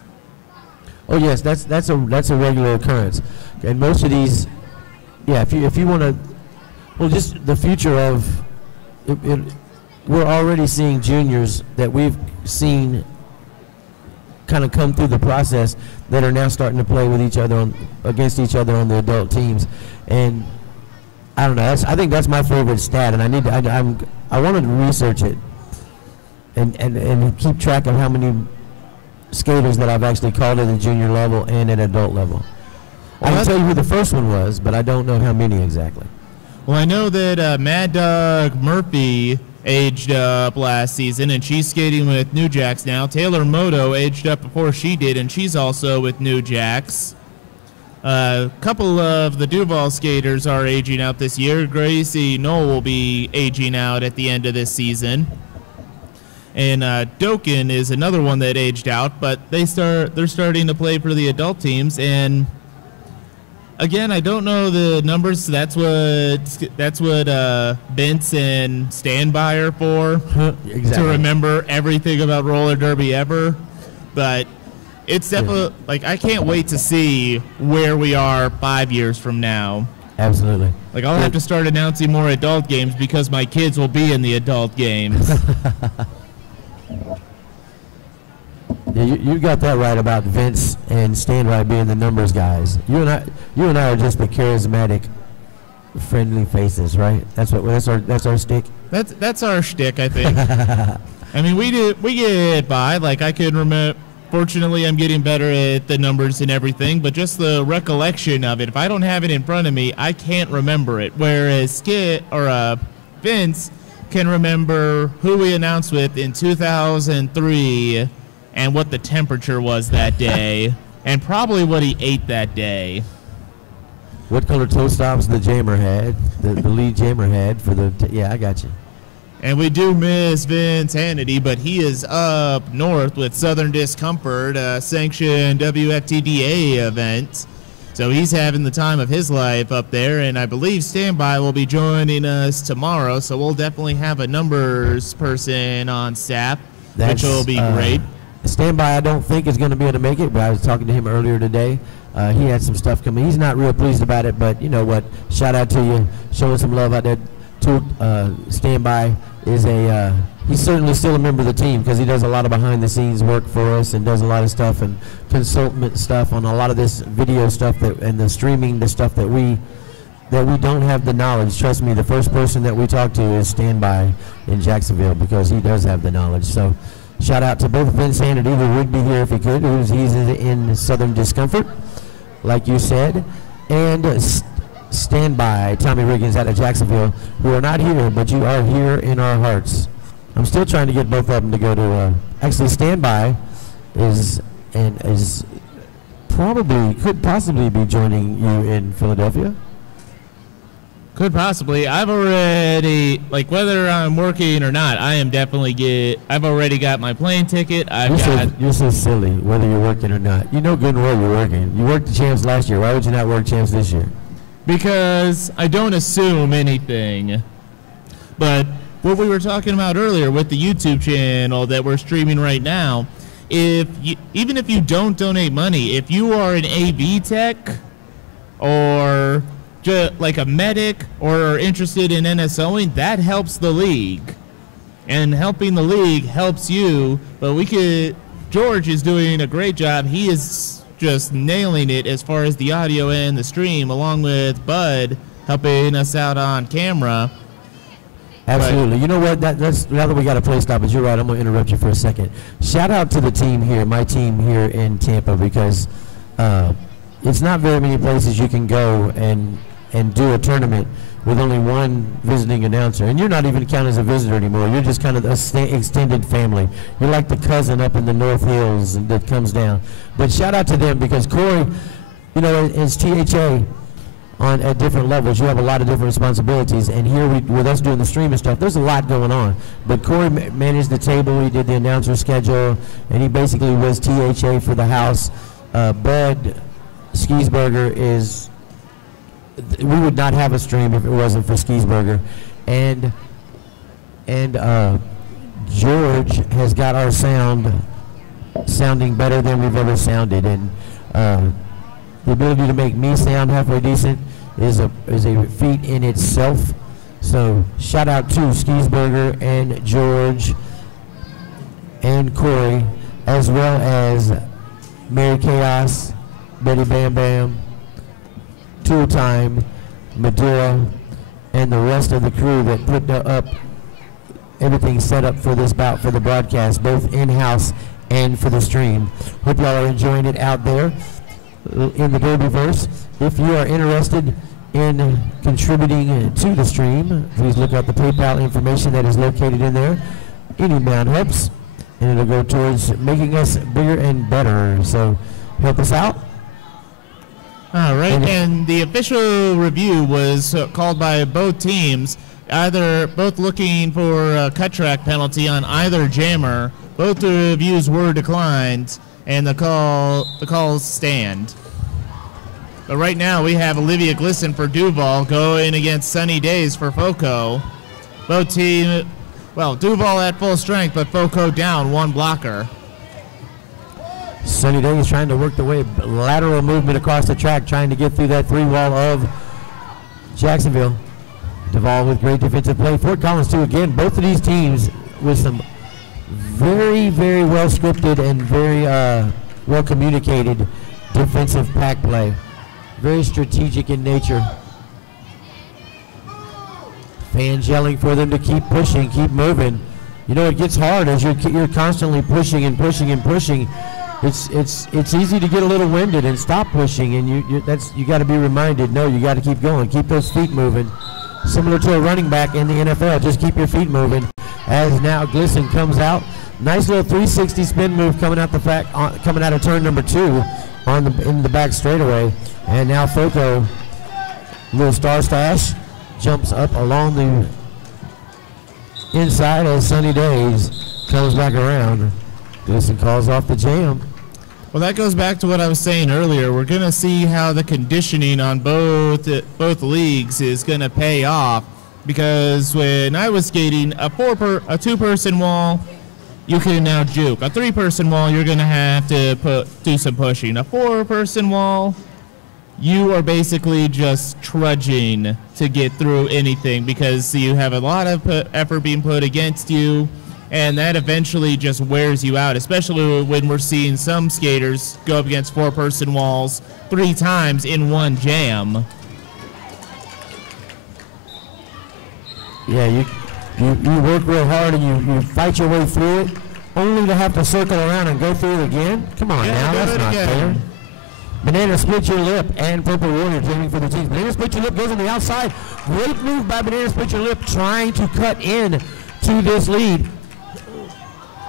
Oh yes, that's a regular occurrence, and most of these, yeah. If you want to, well, just the future of it, we're already seeing juniors that we've seen kind of come through the process that are now starting to play with each other against each other on the adult teams, and I don't know. I think that's my favorite stat, and I wanted to research it and keep track of how many skaters that I've actually called at the junior level and at adult level. I can tell you who the first one was, but I don't know how many exactly. Well, I know that Mad Dog Murphy aged up last season, and she's skating with New Jacks now. Taylor Moto aged up before she did, and she's also with New Jacks. A couple of the Duval skaters are aging out this year. Gracie Knoll will be aging out at the end of this season. And Doken is another one that aged out, but they're starting to play for the adult teams. And again, I don't know the numbers. That's what Vince and Standby are for, exactly. To remember everything about roller derby ever. But it's definitely, like, I can't wait to see where we are 5 years from now. Absolutely. Like, I'll have to start announcing more adult games because my kids will be in the adult games. Yeah, you got that right about Vince and Standby being the numbers guys. You and I are just the charismatic, friendly faces, right? That's our shtick. That's our shtick, I think. I mean, we get by. Like, I can remember. Fortunately, I'm getting better at the numbers and everything, but just the recollection of it, if I don't have it in front of me, I can't remember it. Whereas Vince can remember who we announced with in 2003 and what the temperature was that day, and probably what he ate that day. What color toe stops the jammer had, the lead jammer had for the, yeah, I got you. And we do miss Vince Hannity, but he is up north with Southern Discomfort, a sanctioned WFTDA event. So he's having the time of his life up there, and I believe Standby will be joining us tomorrow, so we'll definitely have a numbers person on staff, which will be great. Standby, I don't think, is going to be able to make it, but I was talking to him earlier today. He had some stuff coming. He's not real pleased about it, but you know what? Shout out to you, showing some love out there. Standby is he's certainly still a member of the team because he does a lot of behind-the-scenes work for us and does a lot of stuff and consultant stuff on a lot of this video stuff and the streaming, the stuff that we don't have the knowledge. Trust me, the first person that we talk to is Standby in Jacksonville because he does have the knowledge. So shout out to both Vince Hannity, who would be here if he could, he's in Southern Discomfort, like you said, and Standby, Tommy Riggins out of Jacksonville, who are not here, but you are here in our hearts. I'm still trying to get both of them to go to, actually Standby could possibly be joining you in Philadelphia. Could possibly. I've already, like, whether I'm working or not, I've already got my plane ticket. You're so silly, whether you're working or not. You know good and well you're working. You worked the champs last year. Why would you not work champs this year? Because I don't assume anything. But what we were talking about earlier with the YouTube channel that we're streaming right now, even if you don't donate money, if you are an AV tech or like a medic or are interested in NSOing, that helps the league. And helping the league helps you, but George is doing a great job. He is just nailing it as far as the audio and the stream, along with Bud helping us out on camera. Absolutely. You know what? That's now that we got a play stoppage, you're right. I'm going to interrupt you for a second. Shout out to the team here, my team here in Tampa, because it's not very many places you can go and do a tournament with only one visiting announcer. And you're not even counted as a visitor anymore. You're just kind of a extended family. You're like the cousin up in the North Hills that comes down. But shout out to them, because Corey, you know, is THA at different levels. You have a lot of different responsibilities. And here with us doing the stream and stuff, there's a lot going on. But Corey managed the table. He did the announcer schedule. And he basically was THA for the house. Bud Skiesberger is... We would not have a stream if it wasn't for Skiesberger. And George has got our sounding better than we've ever sounded. And the ability to make me sound halfway decent is a feat in itself. So shout out to Skiesberger and George and Corey, as well as Mary Chaos, Betty Bam Bam, Tool Time, Madeira, and the rest of the crew that put up everything set up for this bout for the broadcast, both in-house and for the stream. Hope y'all are enjoying it out there in the Derbyverse. If you are interested in contributing to the stream, please look at the PayPal information that is located in there. Any amount helps, and it'll go towards making us bigger and better. So help us out. All right, and the official review was called by both teams, both looking for a cut track penalty on either jammer. Both the reviews were declined, and the calls stand. But right now we have Olivia Glisson for Duval going against Sunny Days for FOCO. Both teams, well, Duval at full strength, but FOCO down one blocker. Sunny Days trying to work the way, lateral movement across the track, trying to get through that three wall of Jacksonville. Duval with great defensive play. Fort Collins too. Again, both of these teams with some very, very well scripted and very well communicated defensive pack play. Very strategic in nature. Fans yelling for them to keep pushing, keep moving. You know, it gets hard as you're constantly pushing and pushing and pushing. It's easy to get a little winded and stop pushing, and you got to be reminded. No, you got to keep going. Keep those feet moving. Similar to a running back in the NFL, just keep your feet moving. As now Glisson comes out, nice little 360 spin move coming out coming out of turn number 2 in the back straightaway, and now FOCO, little star stash, jumps up along the inside as Sunny Days comes back around. Glisson calls off the jam. Well, that goes back to what I was saying earlier. We're going to see how the conditioning on both leagues is going to pay off, because when I was skating, a two-person wall, you can now juke. A three-person wall, you're going to have to do some pushing. A four-person wall, you are basically just trudging to get through anything, because you have a lot of effort being put against you. And that eventually just wears you out, especially when we're seeing some skaters go up against four-person walls 3 times in one jam. Yeah, you work real hard and you fight your way through it, only to have to circle around and go through it again. Come on now, that's not fair. Banana Split Your Lip and Purple Warrior jamming for the team. Banana Split Your Lip goes on the outside. Great move by Banana Split Your Lip, trying to cut in to this lead.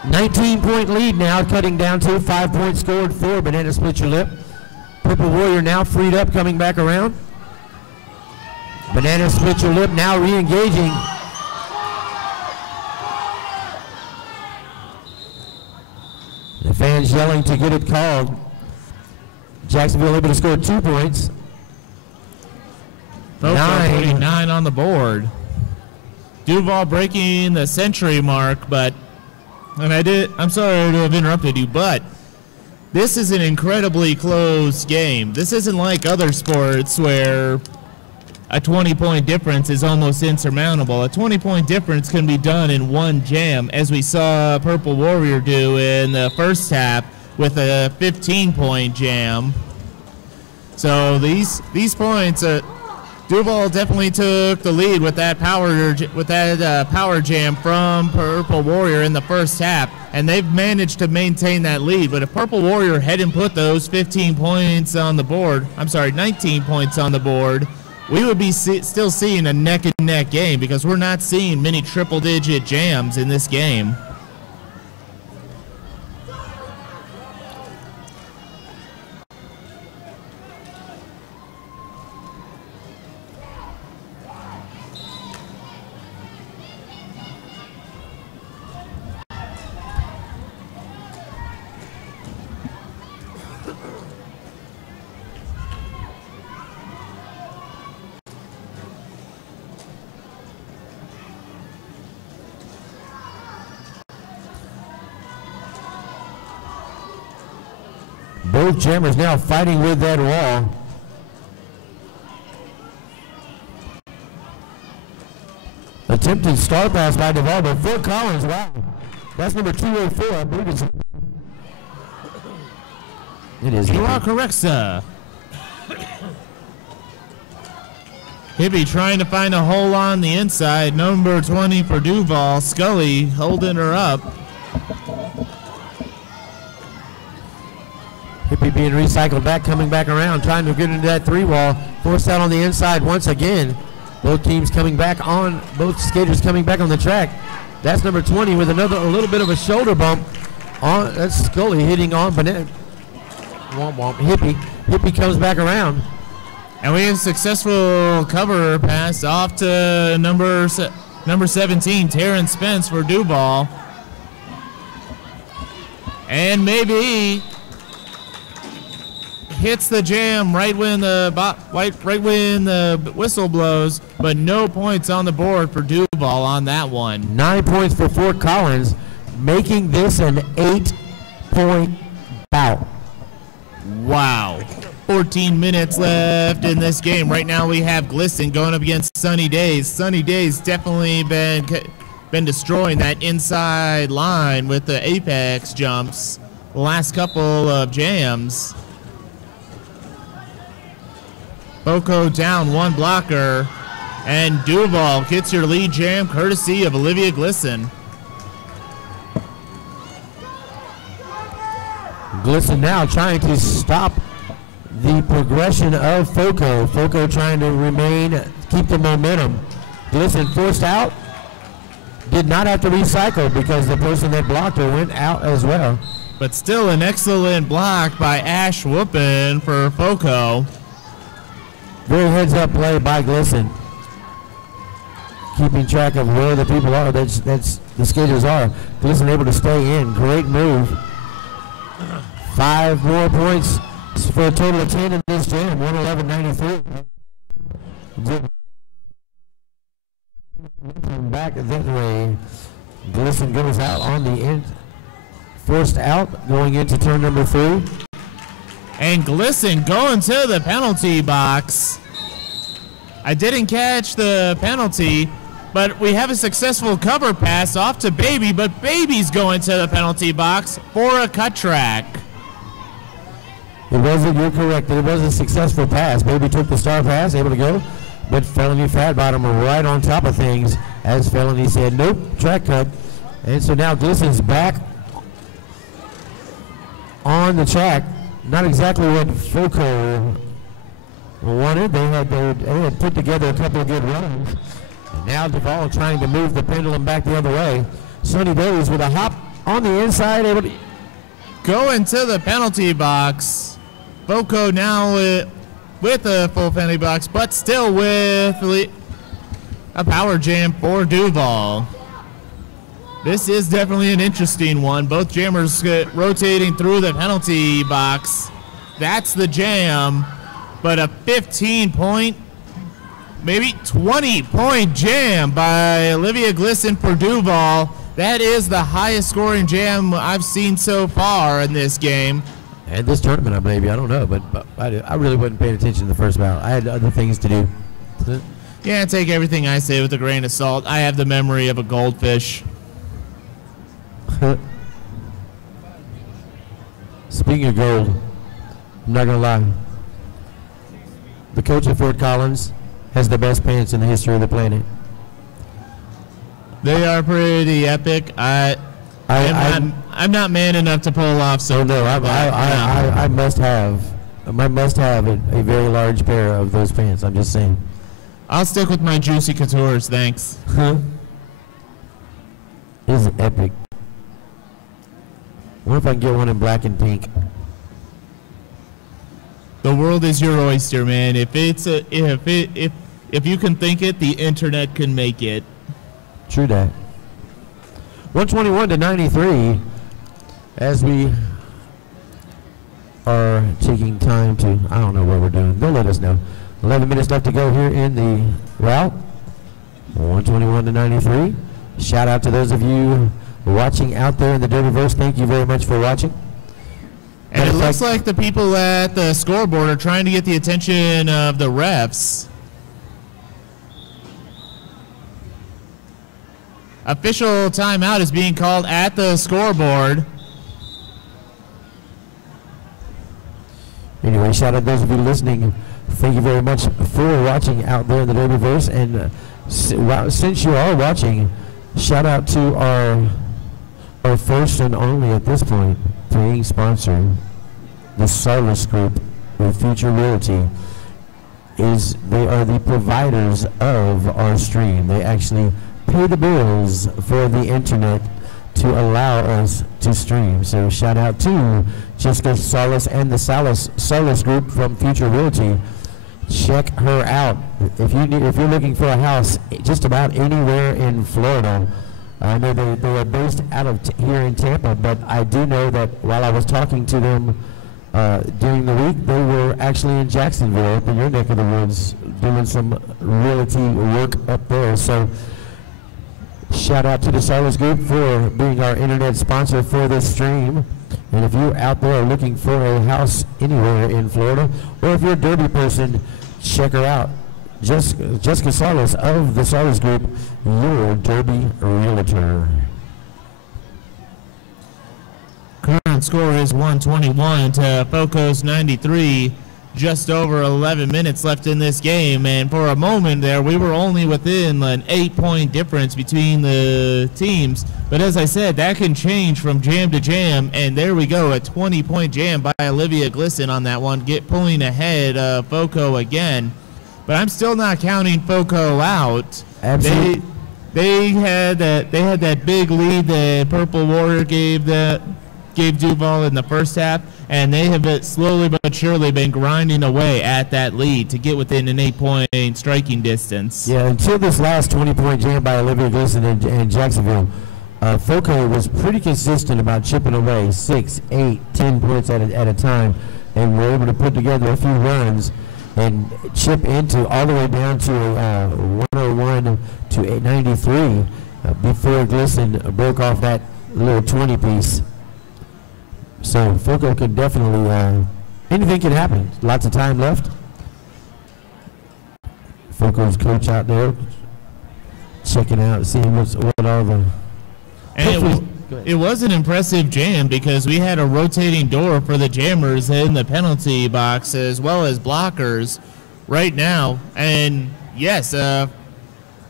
19-point lead now, cutting down to 5 points scored for Banana Split Your Lip. Purple Warrior now freed up, coming back around. Banana Split Your Lip now re-engaging. The fans yelling to get it called. Jacksonville able to score 2 points. 9 on the board. Duval breaking the century mark, but And I'm sorry to have interrupted you, but this is an incredibly close game. This isn't like other sports where a 20-point difference is almost insurmountable. A 20-point difference can be done in one jam, as we saw Purple Warrior do in the first half with a 15-point jam. So these points, Duval definitely took the lead with that power jam from Purple Warrior in the first half, and they've managed to maintain that lead. But if Purple Warrior hadn't put those 19 points on the board, we would be still seeing a neck-and-neck game, because we're not seeing many triple-digit jams in this game. Both jammers now fighting with that wall. Attempted star pass by Duval, but Phil Collins, wow. That's number 204, I believe it's. It is. You are correct, sir. Hippie trying to find a hole on the inside. Number 20 for Duval. Scully holding her up. Hippie being recycled back, coming back around, trying to get into that three wall. Forced out on the inside once again. Both teams coming back on, both skaters coming back on the track. That's number 20 with a little bit of a shoulder bump. That's Scully hitting on Hippie. Hippie comes back around. And we have a successful cover pass off to number 17, Terrence Spence for Duval. And maybe hits the jam right when the whistle blows, but no points on the board for Duval on that one. 9 points for Fort Collins, making this an 8-point bout. Wow. 14 minutes left in this game. Right now we have Glisten going up against Sunny Days. Sunny Days definitely been destroying that inside line with the apex jumps the last couple of jams. FOCO down one blocker, and Duval gets your lead jam courtesy of Olivia Glisten. Glisten now trying to stop the progression of FOCO. FOCO trying to keep the momentum. Glisten forced out, did not have to recycle because the person that blocked her went out as well. But still an excellent block by Ash Whoopin for FOCO. Very heads-up play by Glisten. Keeping track of where the people are, that's the skaters are. Glisten able to stay in. Great move. 5 more points for a total of 10 in this jam. 111.93. Back that way. Glisten goes out on the end. Forced out, going into turn number 3. And Glisten going to the penalty box. I didn't catch the penalty, but we have a successful cover pass off to Baby, but Baby's going to the penalty box for a cut track. You're correct. It was a successful pass. Baby took the star pass, able to go, but Felony Fat Bottom were right on top of things as Felony said, nope, track cut. And so now Glisten's back on the track. Not exactly what FOCO wanted. They had put together a couple of good runs. And now Duval trying to move the pendulum back the other way. Sunny Days with a hop on the inside, able to go into the penalty box. FOCO now with a full penalty box, but still with a power jam for Duval. This is definitely an interesting one. Both jammers rotating through the penalty box. That's the jam, but a 15-point, maybe 20-point jam by Olivia Glisten for Duval. That is the highest scoring jam I've seen so far in this game. And this tournament, I believe. I don't know, but I really wasn't paying attention to the first bout. I had other things to do. Yeah, take everything I say with a grain of salt. I have the memory of a goldfish. Speaking of gold, I'm not going to lie. The coach at Fort Collins has the best pants in the history of the planet. They are pretty epic. I'm not man enough to pull off so. Oh no, I must have. I must have a very large pair of those pants. I'm just saying. I'll stick with my Juicy Couture's, thanks. This is epic. What if I can get one in black and pink? The world is your oyster, man. If you can think it, the internet can make it. True that. 121 to 93 as we are taking time to, I don't know what we're doing. They'll let us know. 11 minutes left to go here in the route. 121 to 93. Shout out to those of you watching out there in the Derbyverse. Thank you very much for watching. And it looks like the people at the scoreboard are trying to get the attention of the refs. Official timeout is being called at the scoreboard. Anyway, shout out to those of you listening. Thank you very much for watching out there in the Derbyverse. And since you are watching, shout out to our first and only at this point paying sponsor, the Solace Group with Future Realty. They are the providers of our stream. They actually pay the bills for the internet to allow us to stream. So shout out to Jessica Solis and the Solis Group from Future Realty. Check her out. If you're looking for a house just about anywhere in Florida. I know they are based out of here in Tampa, but I do know that while I was talking to them during the week, they were actually in Jacksonville, up in your neck of the woods, doing some realty work up there. So shout out to the Solis Group for being our internet sponsor for this stream. And if you're out there looking for a house anywhere in Florida, or if you're a Derby person, check her out. Jessica Solis of the Solis Group, your Derby realtor. Current score is 121 to FOCO's 93. Just over 11 minutes left in this game, and for a moment there, we were only within an 8-point difference between the teams. But as I said, that can change from jam to jam, and there we go, a 20-point jam by Olivia Glisson on that one, pulling ahead of FOCO again. But I'm still not counting FOCO out. Absolutely. They had that big lead that Purple Warrior gave Duval in the first half, and they have slowly but surely been grinding away at that lead to get within an 8-point striking distance. Yeah, until this last 20-point jam by Olivia Glisson and Jacksonville, FOCO was pretty consistent about chipping away 6, 8, 10 points at a time, and were able to put together a few runs and chip into all the way down to 101 to 93 before Glisson broke off that little 20 piece. So FOCO could definitely, anything can happen. Lots of time left. FOCO's coach out there checking out, seeing what all the... And it was an impressive jam because we had a rotating door for the jammers in the penalty box as well as blockers right now. And yes, the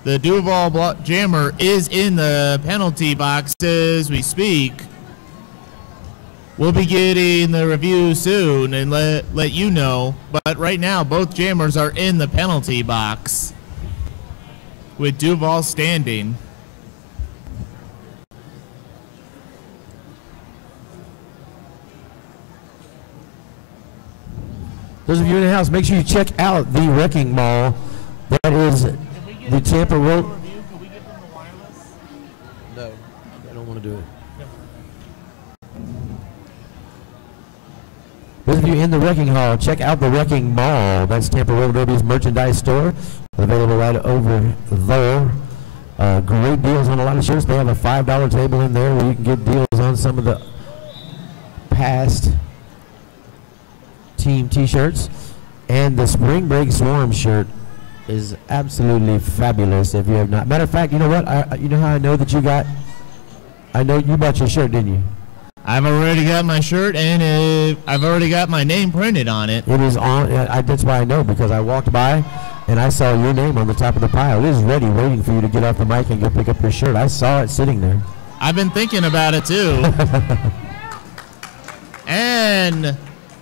Duval jammer is in the penalty box as we speak. We'll be getting the review soon and let you know. But right now, both jammers are in the penalty box with Duval standing. Those of you in the house, make sure you check out the Wrecking Mall. That is the Tampa Road. Can we give them the wireless? No, I don't want to do it. Those of you in the Wrecking Hall, check out the Wrecking Mall. That's Tampa Road Derby's merchandise store. Available right over there. Great deals on a lot of shirts. They have a $5 table in there where you can get deals on some of the past team T-shirts. And the Spring Break Swarm shirt is absolutely fabulous. If you have not, matter of fact, you know what? You know how I know that you got? I know you bought your shirt, didn't you? I've already got my shirt, and I've already got my name printed on it. It is on. That's why I know, because I walked by and I saw your name on the top of the pile. It is ready, waiting for you to get off the mic and go pick up your shirt. I saw it sitting there. I've been thinking about it too. And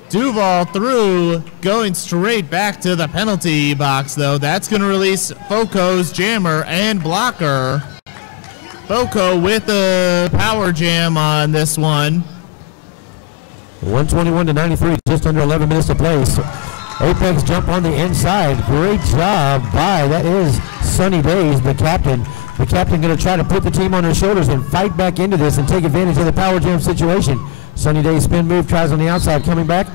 Duval through, going straight back to the penalty box, though. That's going to release FOCO's jammer and blocker. FOCO with a power jam on this one. 121-93, just under 11 minutes to play. So Apex jump on the inside. Great job by, that is Sunny Days, the captain. The captain going to try to put the team on her shoulders and fight back into this and take advantage of the power jam situation. Sunny Days spin move, tries on the outside, coming back.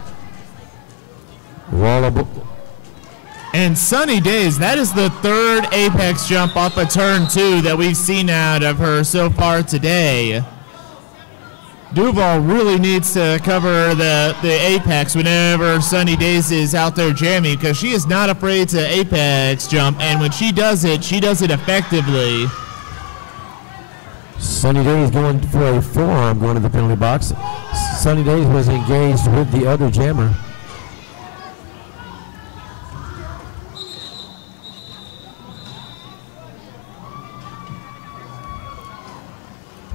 And Sunny Days, that is the third Apex jump off of turn 2 that we've seen out of her so far today. Duval really needs to cover the Apex whenever Sunny Days is out there jamming, because she is not afraid to Apex jump, and when she does it effectively. Sunny Days going for a forearm going to the penalty box. Sunny Days was engaged with the other jammer.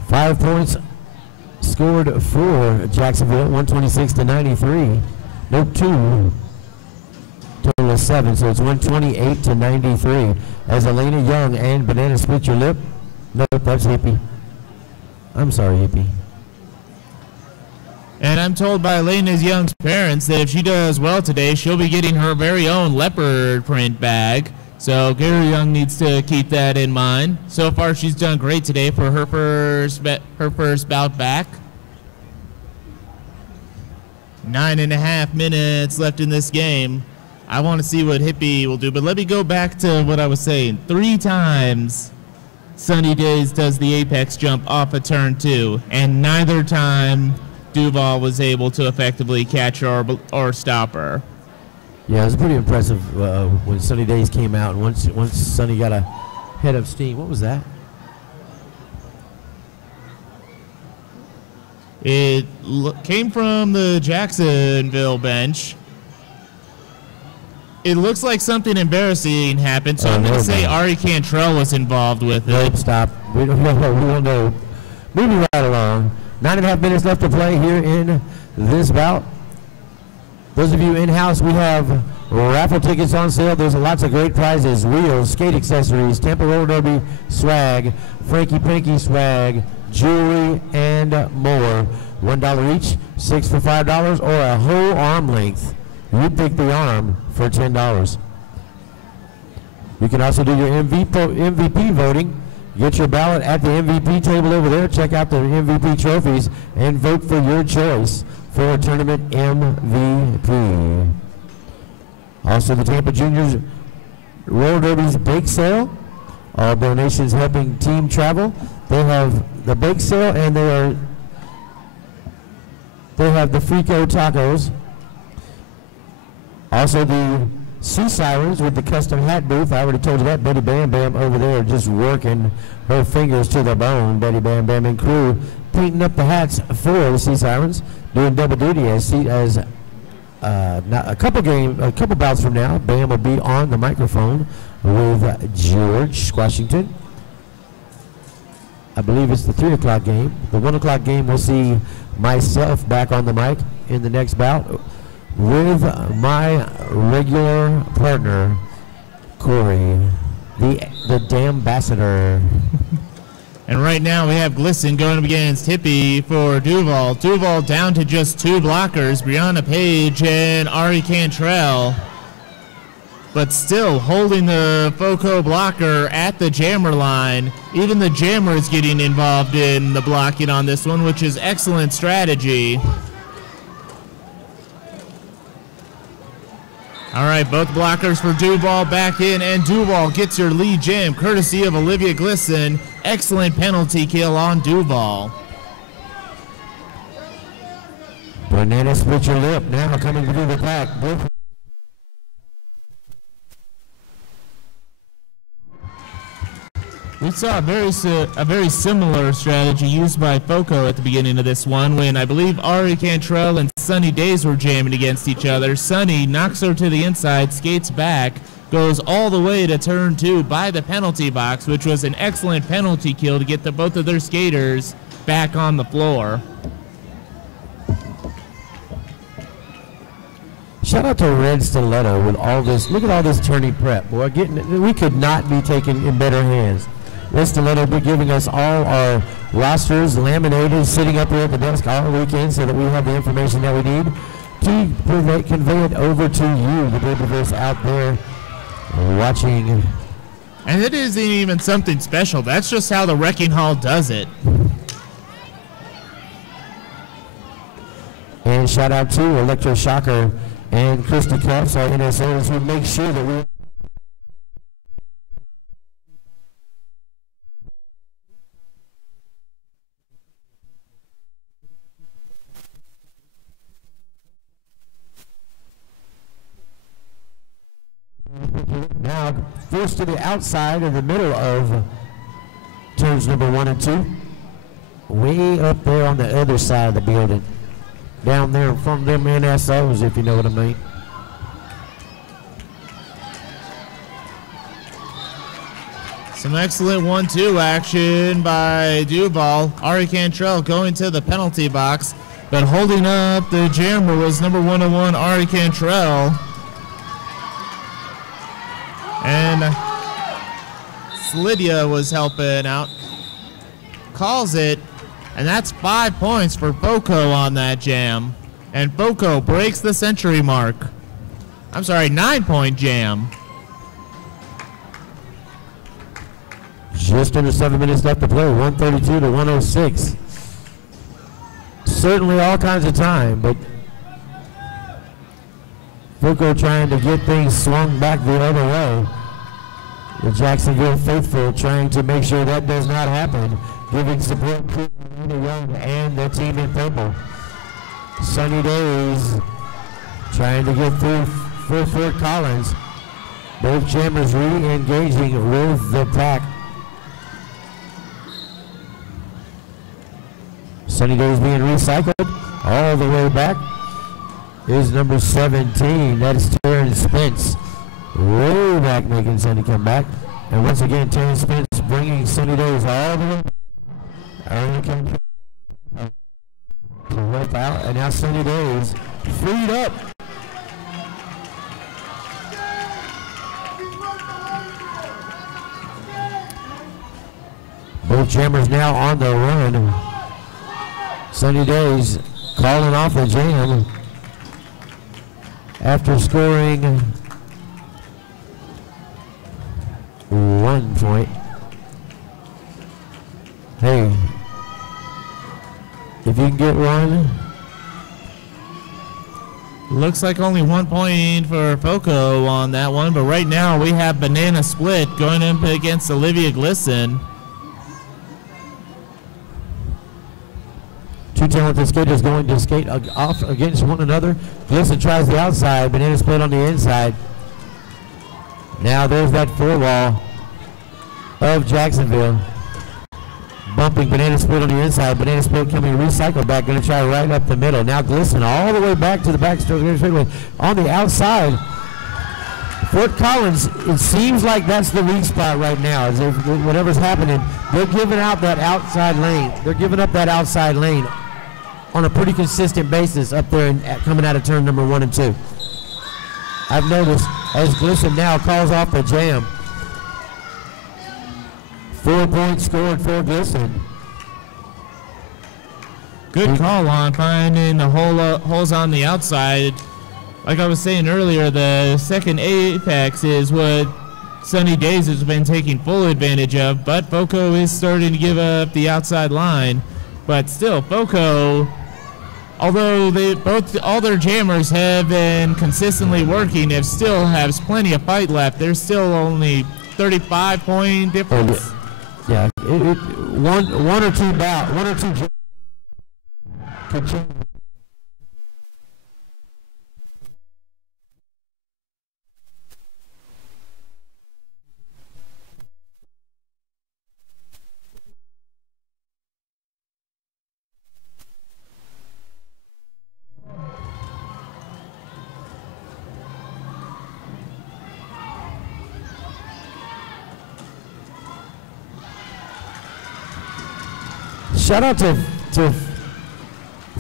Five points scored for Jacksonville, 126-93. Nope, 2. Total of 7, so it's 128-93. As Elena Young and Banana split your lip. Nope, that's Hippie. I'm sorry, Hippie. And I'm told by Elena Young's parents that if she does well today, she'll be getting her very own leopard print bag. So Gary Young needs to keep that in mind. So far, she's done great today for her first bout back. 9.5 minutes left in this game. I want to see what Hippie will do, but let me go back to what I was saying. 3 times Sunny Days does the Apex jump off of turn 2, and neither time Duval was able to effectively catch her or stop her. Yeah, it was pretty impressive when Sunny Days came out. Once Sunny got a head of steam. What was that? It came from the Jacksonville bench. It looks like something embarrassing happened, so I'm going to say Ari Cantrell was involved with it. Nope, stop. We don't know. We don't know. Moving right along. 9.5 minutes left to play here in this bout. Those of you in-house, we have raffle tickets on sale. There's lots of great prizes: wheels, skate accessories, Tampa Roller Derby swag, Frankie Panky swag, jewelry, and more. $1 each, 6 for $5, or a whole arm length. You pick the arm for $10. You can also do your MVP voting. Get your ballot at the MVP table over there. Check out the MVP trophies and vote for your choice for tournament MVP. Also, the Tampa Juniors Roller Derby's bake sale. All donations helping team travel. They have the bake sale, and they have the FOCO tacos. Also, the Sea Sirens with the custom hat booth. I already told you that. Betty Bam Bam over there just working her fingers to the bone. Betty Bam Bam and crew painting up the hats for the Sea Sirens, doing double duty as a couple bouts from now, Bam will be on the microphone with George Washington. I believe it's the 3 o'clock game. The 1 o'clock game, we'll see myself back on the mic in the next bout with my regular partner, Corey, the Dambassador. And right now we have Glisson going up against Hippie for Duval. Duval down to just 2 blockers, Brianna Page and Ari Cantrell. But still holding the FOCO blocker at the jammer line. Even the jammer is getting involved in the blocking on this one, which is excellent strategy. All right, both blockers for Duval back in, and Duval gets your lead jam courtesy of Olivia Glisson. Excellent penalty kill on Duval. Banana split your lip now coming through the back. We saw a very similar strategy used by FOCO at the beginning of this one when I believe Ari Cantrell and Sunny Days were jamming against each other. Sunny knocks her to the inside, skates back, goes all the way to turn 2 by the penalty box, which was an excellent penalty kill to get both of their skaters back on the floor. Shout out to Red Stiletto with all this. Look at all this tourney prep. Boy, we could not be taken in better hands. Red Stiletto will be giving us all our rosters laminated, sitting up here at the desk all weekend so that we have the information that we need to convey it over to you, the Derbyverse out there watching. And it isn't even something special. That's just how the Wrecking Hall does it. And shout out to Electroshocker and Christy Cuffs, our NSOs, who make sure that we now forced to the outside in the middle of turns number 1 and 2. Way up there on the other side of the building. Down there from them NSOs, if you know what I mean. Some excellent 1-2 action by Duval. Ari Cantrell going to the penalty box, but holding up the jammer was number 101, Ari Cantrell. And Slidia was helping out. Calls it. And that's 5 points for FOCO on that jam. And FOCO breaks the century mark. I'm sorry, 9-point jam. Just under 7 minutes left to play, 132 to 106. Certainly all kinds of time, but FOCO trying to get things swung back the other way. The Jacksonville faithful trying to make sure that does not happen, giving support to Young and the team in purple. Sunny Days trying to get through for Fort Collins. Both jammers re-engaging with the pack. Sunny Days being recycled all the way back is number 17. That is Terrence Spence. Way back making Sunny come back. And once again, Terrence Spence bringing Sunny Days all the way back. Out, and now Sunny Days freed up. Both jammers now on the run. Sunny Days calling off the jam after scoring 1 point. Hey, if you can get one. Looks like only 1 point for FOCO on that one, but right now we have Banana Split going up against Olivia Glisson. Two talented skaters going to skate off against one another. Glisson tries the outside, Banana Split on the inside. Now there's that 4-wall of Jacksonville. Bumping Banana Split on the inside. Banana Split coming recycled back. Going to try right up the middle. Now Glisson all the way back to the backstroke on the outside. Fort Collins, it seems like that's the weak spot right now. As if whatever's happening, they're giving out that outside lane. They're giving up that outside lane on a pretty consistent basis up there coming out of turn number 1 and 2. I've noticed as Glisson now calls off the jam. 4 points scored for Glisson. Good call on finding the holes on the outside. Like I was saying earlier, the second apex is what Sunny Days has been taking full advantage of, but FOCO is starting to give up the outside line. But still, FOCO although all their jammers have been consistently working, it still has plenty of fight left. There's still only 35-point difference. Yeah, one or two could change. Shout out to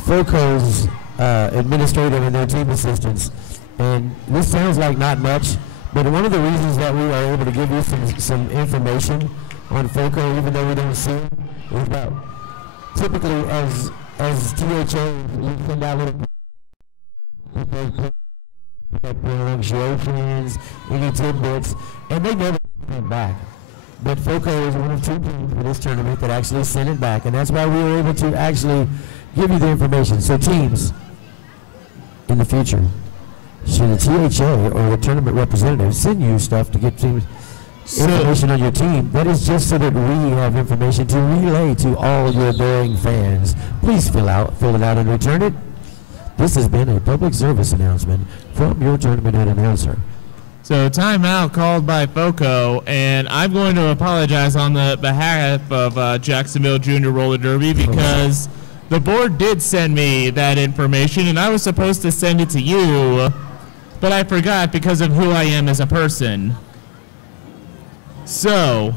FOCO's administrative and their team assistants. And this sounds like not much, but one of the reasons that we are able to give you some information on FOCO, even though we don't see it, is that typically as THA, we send out little negotiations, any tidbits, and they never come back. But FOCO is one of two teams for this tournament that actually sent it back, and that's why we were able to actually give you the information. So teams, in the future, should the THA or the tournament representative send you stuff to get teams information on your team, that is just so that we have information to relay to all your adoring fans. Please fill it out and return it. This has been a public service announcement from your tournament head announcer. So timeout called by FOCO, and I'm going to apologize on the behalf of Jacksonville Junior Roller Derby because the board did send me that information, and I was supposed to send it to you, but I forgot because of who I am as a person. So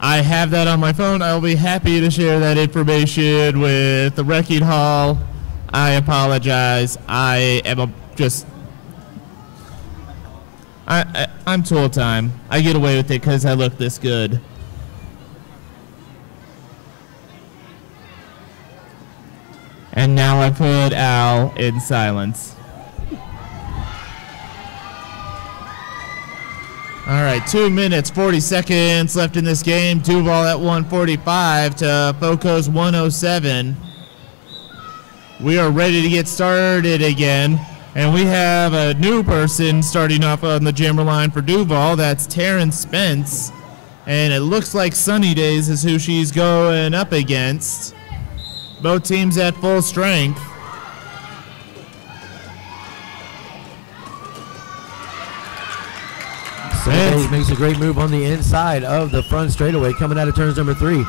I have that on my phone. I'll be happy to share that information with the Wrecking Hall. I apologize. I am I'm tool time. I get away with it because I look this good. And now I put Al in silence. All right, 2 minutes, 40 seconds left in this game. Duval at 145 to FOCO's 107. We are ready to get started again. And we have a new person starting off on the jammer line for Duval. That's Taryn Spence. And it looks like Sunny Days is who she's going up against. Both teams at full strength. Sunny Days makes a great move on the inside of the front straightaway coming out of turns number 3.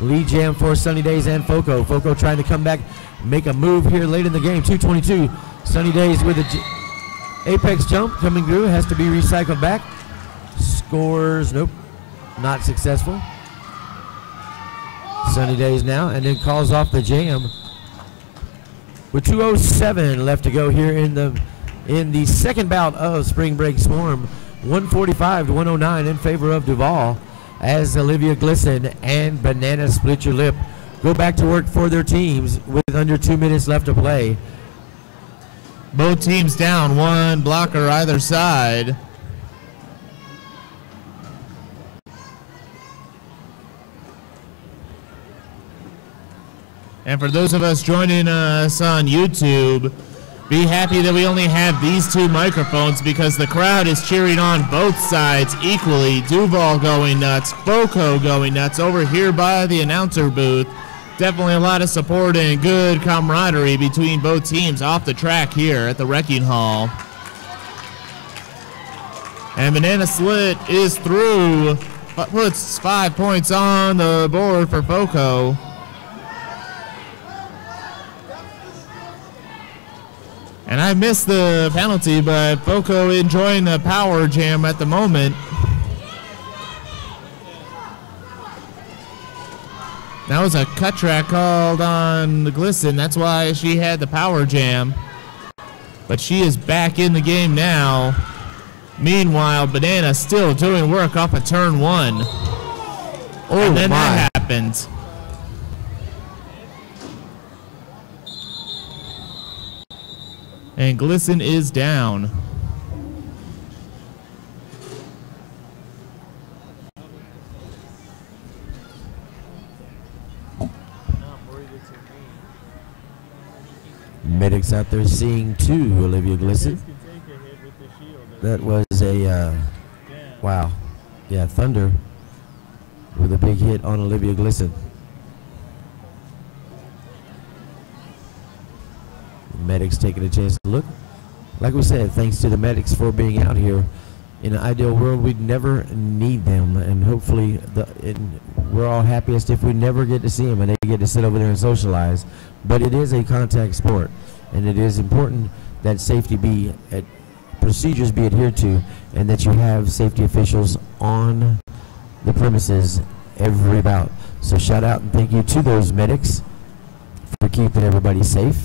Lead jam for Sunny Days and FOCO. FOCO trying to come back, make a move here late in the game. 2:22. Sunny Days with a apex jump coming through, has to be recycled back. Scores, nope, not successful. Sunny Days now, and then calls off the jam. With 2:07 left to go here in the second bout of Spring Break Swarm. 145 to 109 in favor of Duval, as Olivia Glisson and Banana Split Your Lip go back to work for their teams with under 2 minutes left to play. Both teams down, one blocker either side. And for those of us joining us on YouTube, be happy that we only have these two microphones because the crowd is cheering on both sides equally. Duval going nuts, FOCO going nuts over here by the announcer booth. Definitely a lot of support and good camaraderie between both teams off the track here at the Wrecking Hall. And Banana Slit is through, puts 5 points on the board for FOCO. And I missed the penalty, but FOCO enjoying the power jam at the moment. That was a cut track called on the Glisson. That's why she had the power jam. But she is back in the game now. Meanwhile, Banana still doing work off of turn 1. And then that happens. And Glisson is down. Medics out there seeing two, Olivia Glisson. That was a, wow. Yeah, Thunder with a big hit on Olivia Glisson. Medics taking a chance to look. Like we said, thanks to the medics for being out here. In an ideal world, we'd never need them, and hopefully we're all happiest if we never get to see them and they get to sit over there and socialize. But it is a contact sport, and it is important that procedures be adhered to, and that you have safety officials on the premises every bout. So shout out and thank you to those medics for keeping everybody safe.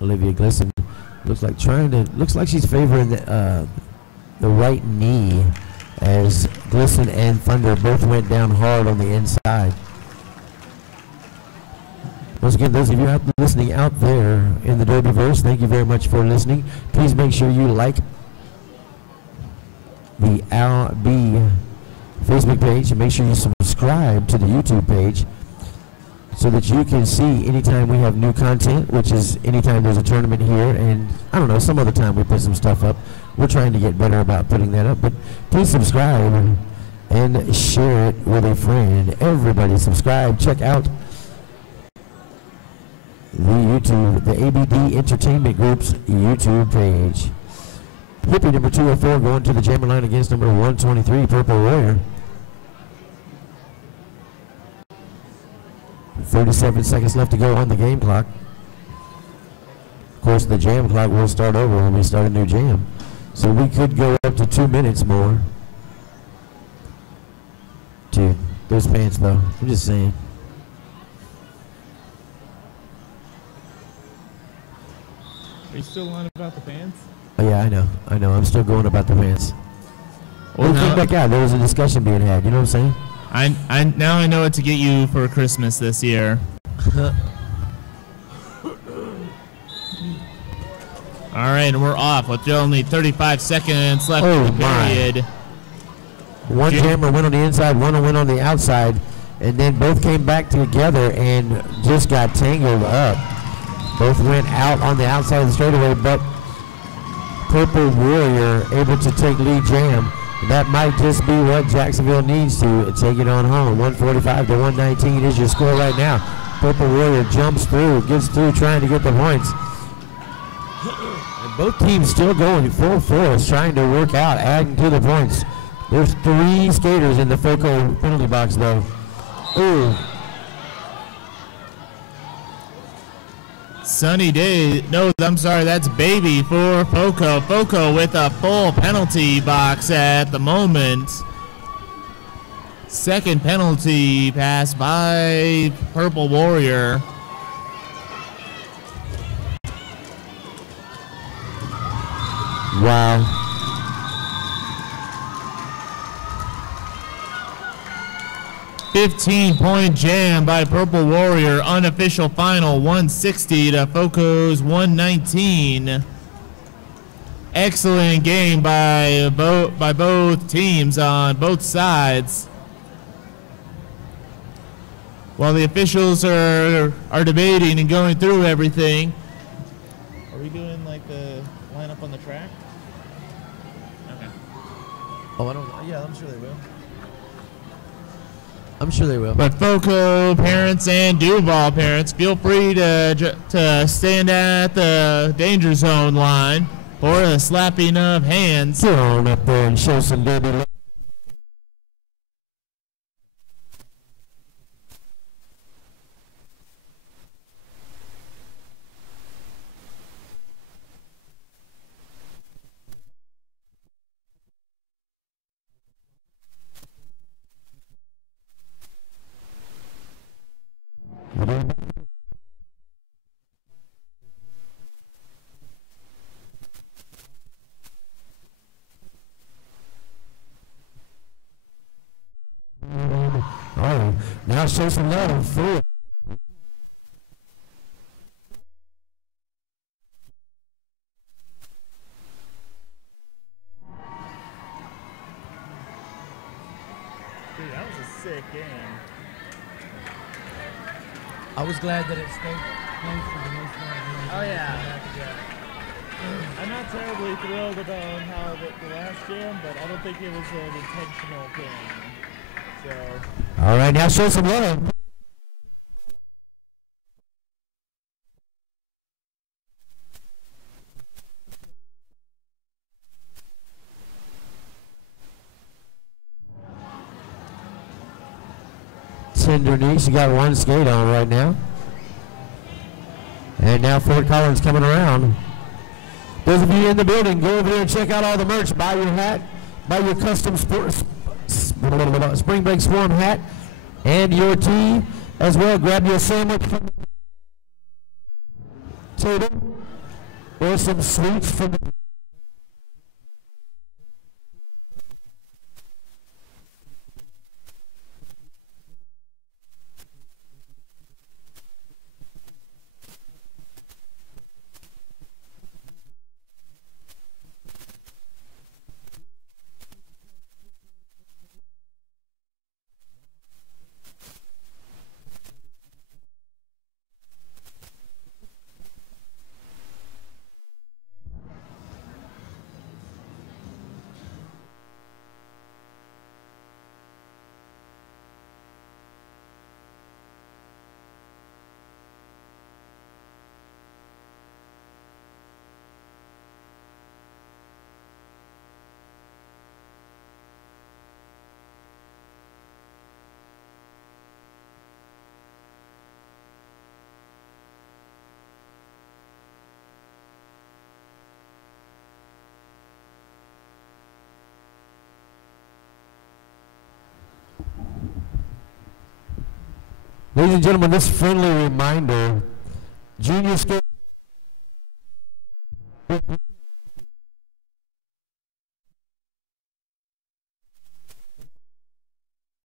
Olivia Glisson looks like she's favoring the right knee, as Glisson and Thunder both went down hard on the inside. Once again, those of you listening out there in the Derbyverse, thank you very much for listening. Please make sure you like the Al B Facebook page, and make sure you subscribe to the YouTube page so that you can see anytime we have new content, which is anytime there's a tournament here, and I don't know, some other time we put some stuff up. We're trying to get better about putting that up, but please subscribe and share it with a friend. Everybody subscribe. Check out the ABD Entertainment Group's YouTube page. Hippie number 204 going to the jammer line against number 123, Purple Warrior. 37 seconds left to go on the game clock. Of course, the jam clock will start over when we start a new jam. So we could go up to 2 minutes more. Dude, those pants though, I'm just saying. Are you still on about the pants? Oh yeah, I know, I'm still going about the pants. Well, came back out, there was a discussion being had, you know what I'm saying? Now I know what to get you for Christmas this year. All right, and we're off with only 35 seconds left in the period. One jammer went on the inside, one went on the outside, and then both came back together and just got tangled up. Both went out on the outside of the straightaway, but Purple Warrior able to take lead jam. That might just be what Jacksonville needs to take it on home. 145 to 119 is your score right now. Purple Warrior jumps through, gets through, trying to get the points. And both teams still going full force, trying to work out, adding to the points. There's 3 skaters in the FOCO penalty box, though. Ooh. Sunny day. No, I'm sorry. That's Baby for FOCO. FOCO with a full penalty box at the moment. Second penalty pass by Purple Warrior. Wow. 15-point jam by Purple Warrior. Unofficial final 160 to FOCO's 119. Excellent game by both teams on both sides. While the officials are debating and going through everything. Are we doing like the lineup on the track? Okay. Oh, I don't know. Yeah, I'm sure they will. I'm sure they will. But FOCO parents and Duval parents, feel free to stand at the danger zone line for a slapping of hands. Get on up there and show some baby love. Oh, now show some love for it. Dude, that was a sick game. I was glad that it stayed. Oh yeah. I'm not terribly thrilled about how the last jam, but I don't think it was an intentional thing. So. All right, now show some love. Denise, you got one skate on right now. And now Fort Collins coming around. Those of you in the building, go over there and check out all the merch. Buy your hat, buy your custom Spring Break Swarm hat, and your tee as well. Grab your sandwich from the table, or some sweets from the Ladies and gentlemen, this friendly reminder, junior skate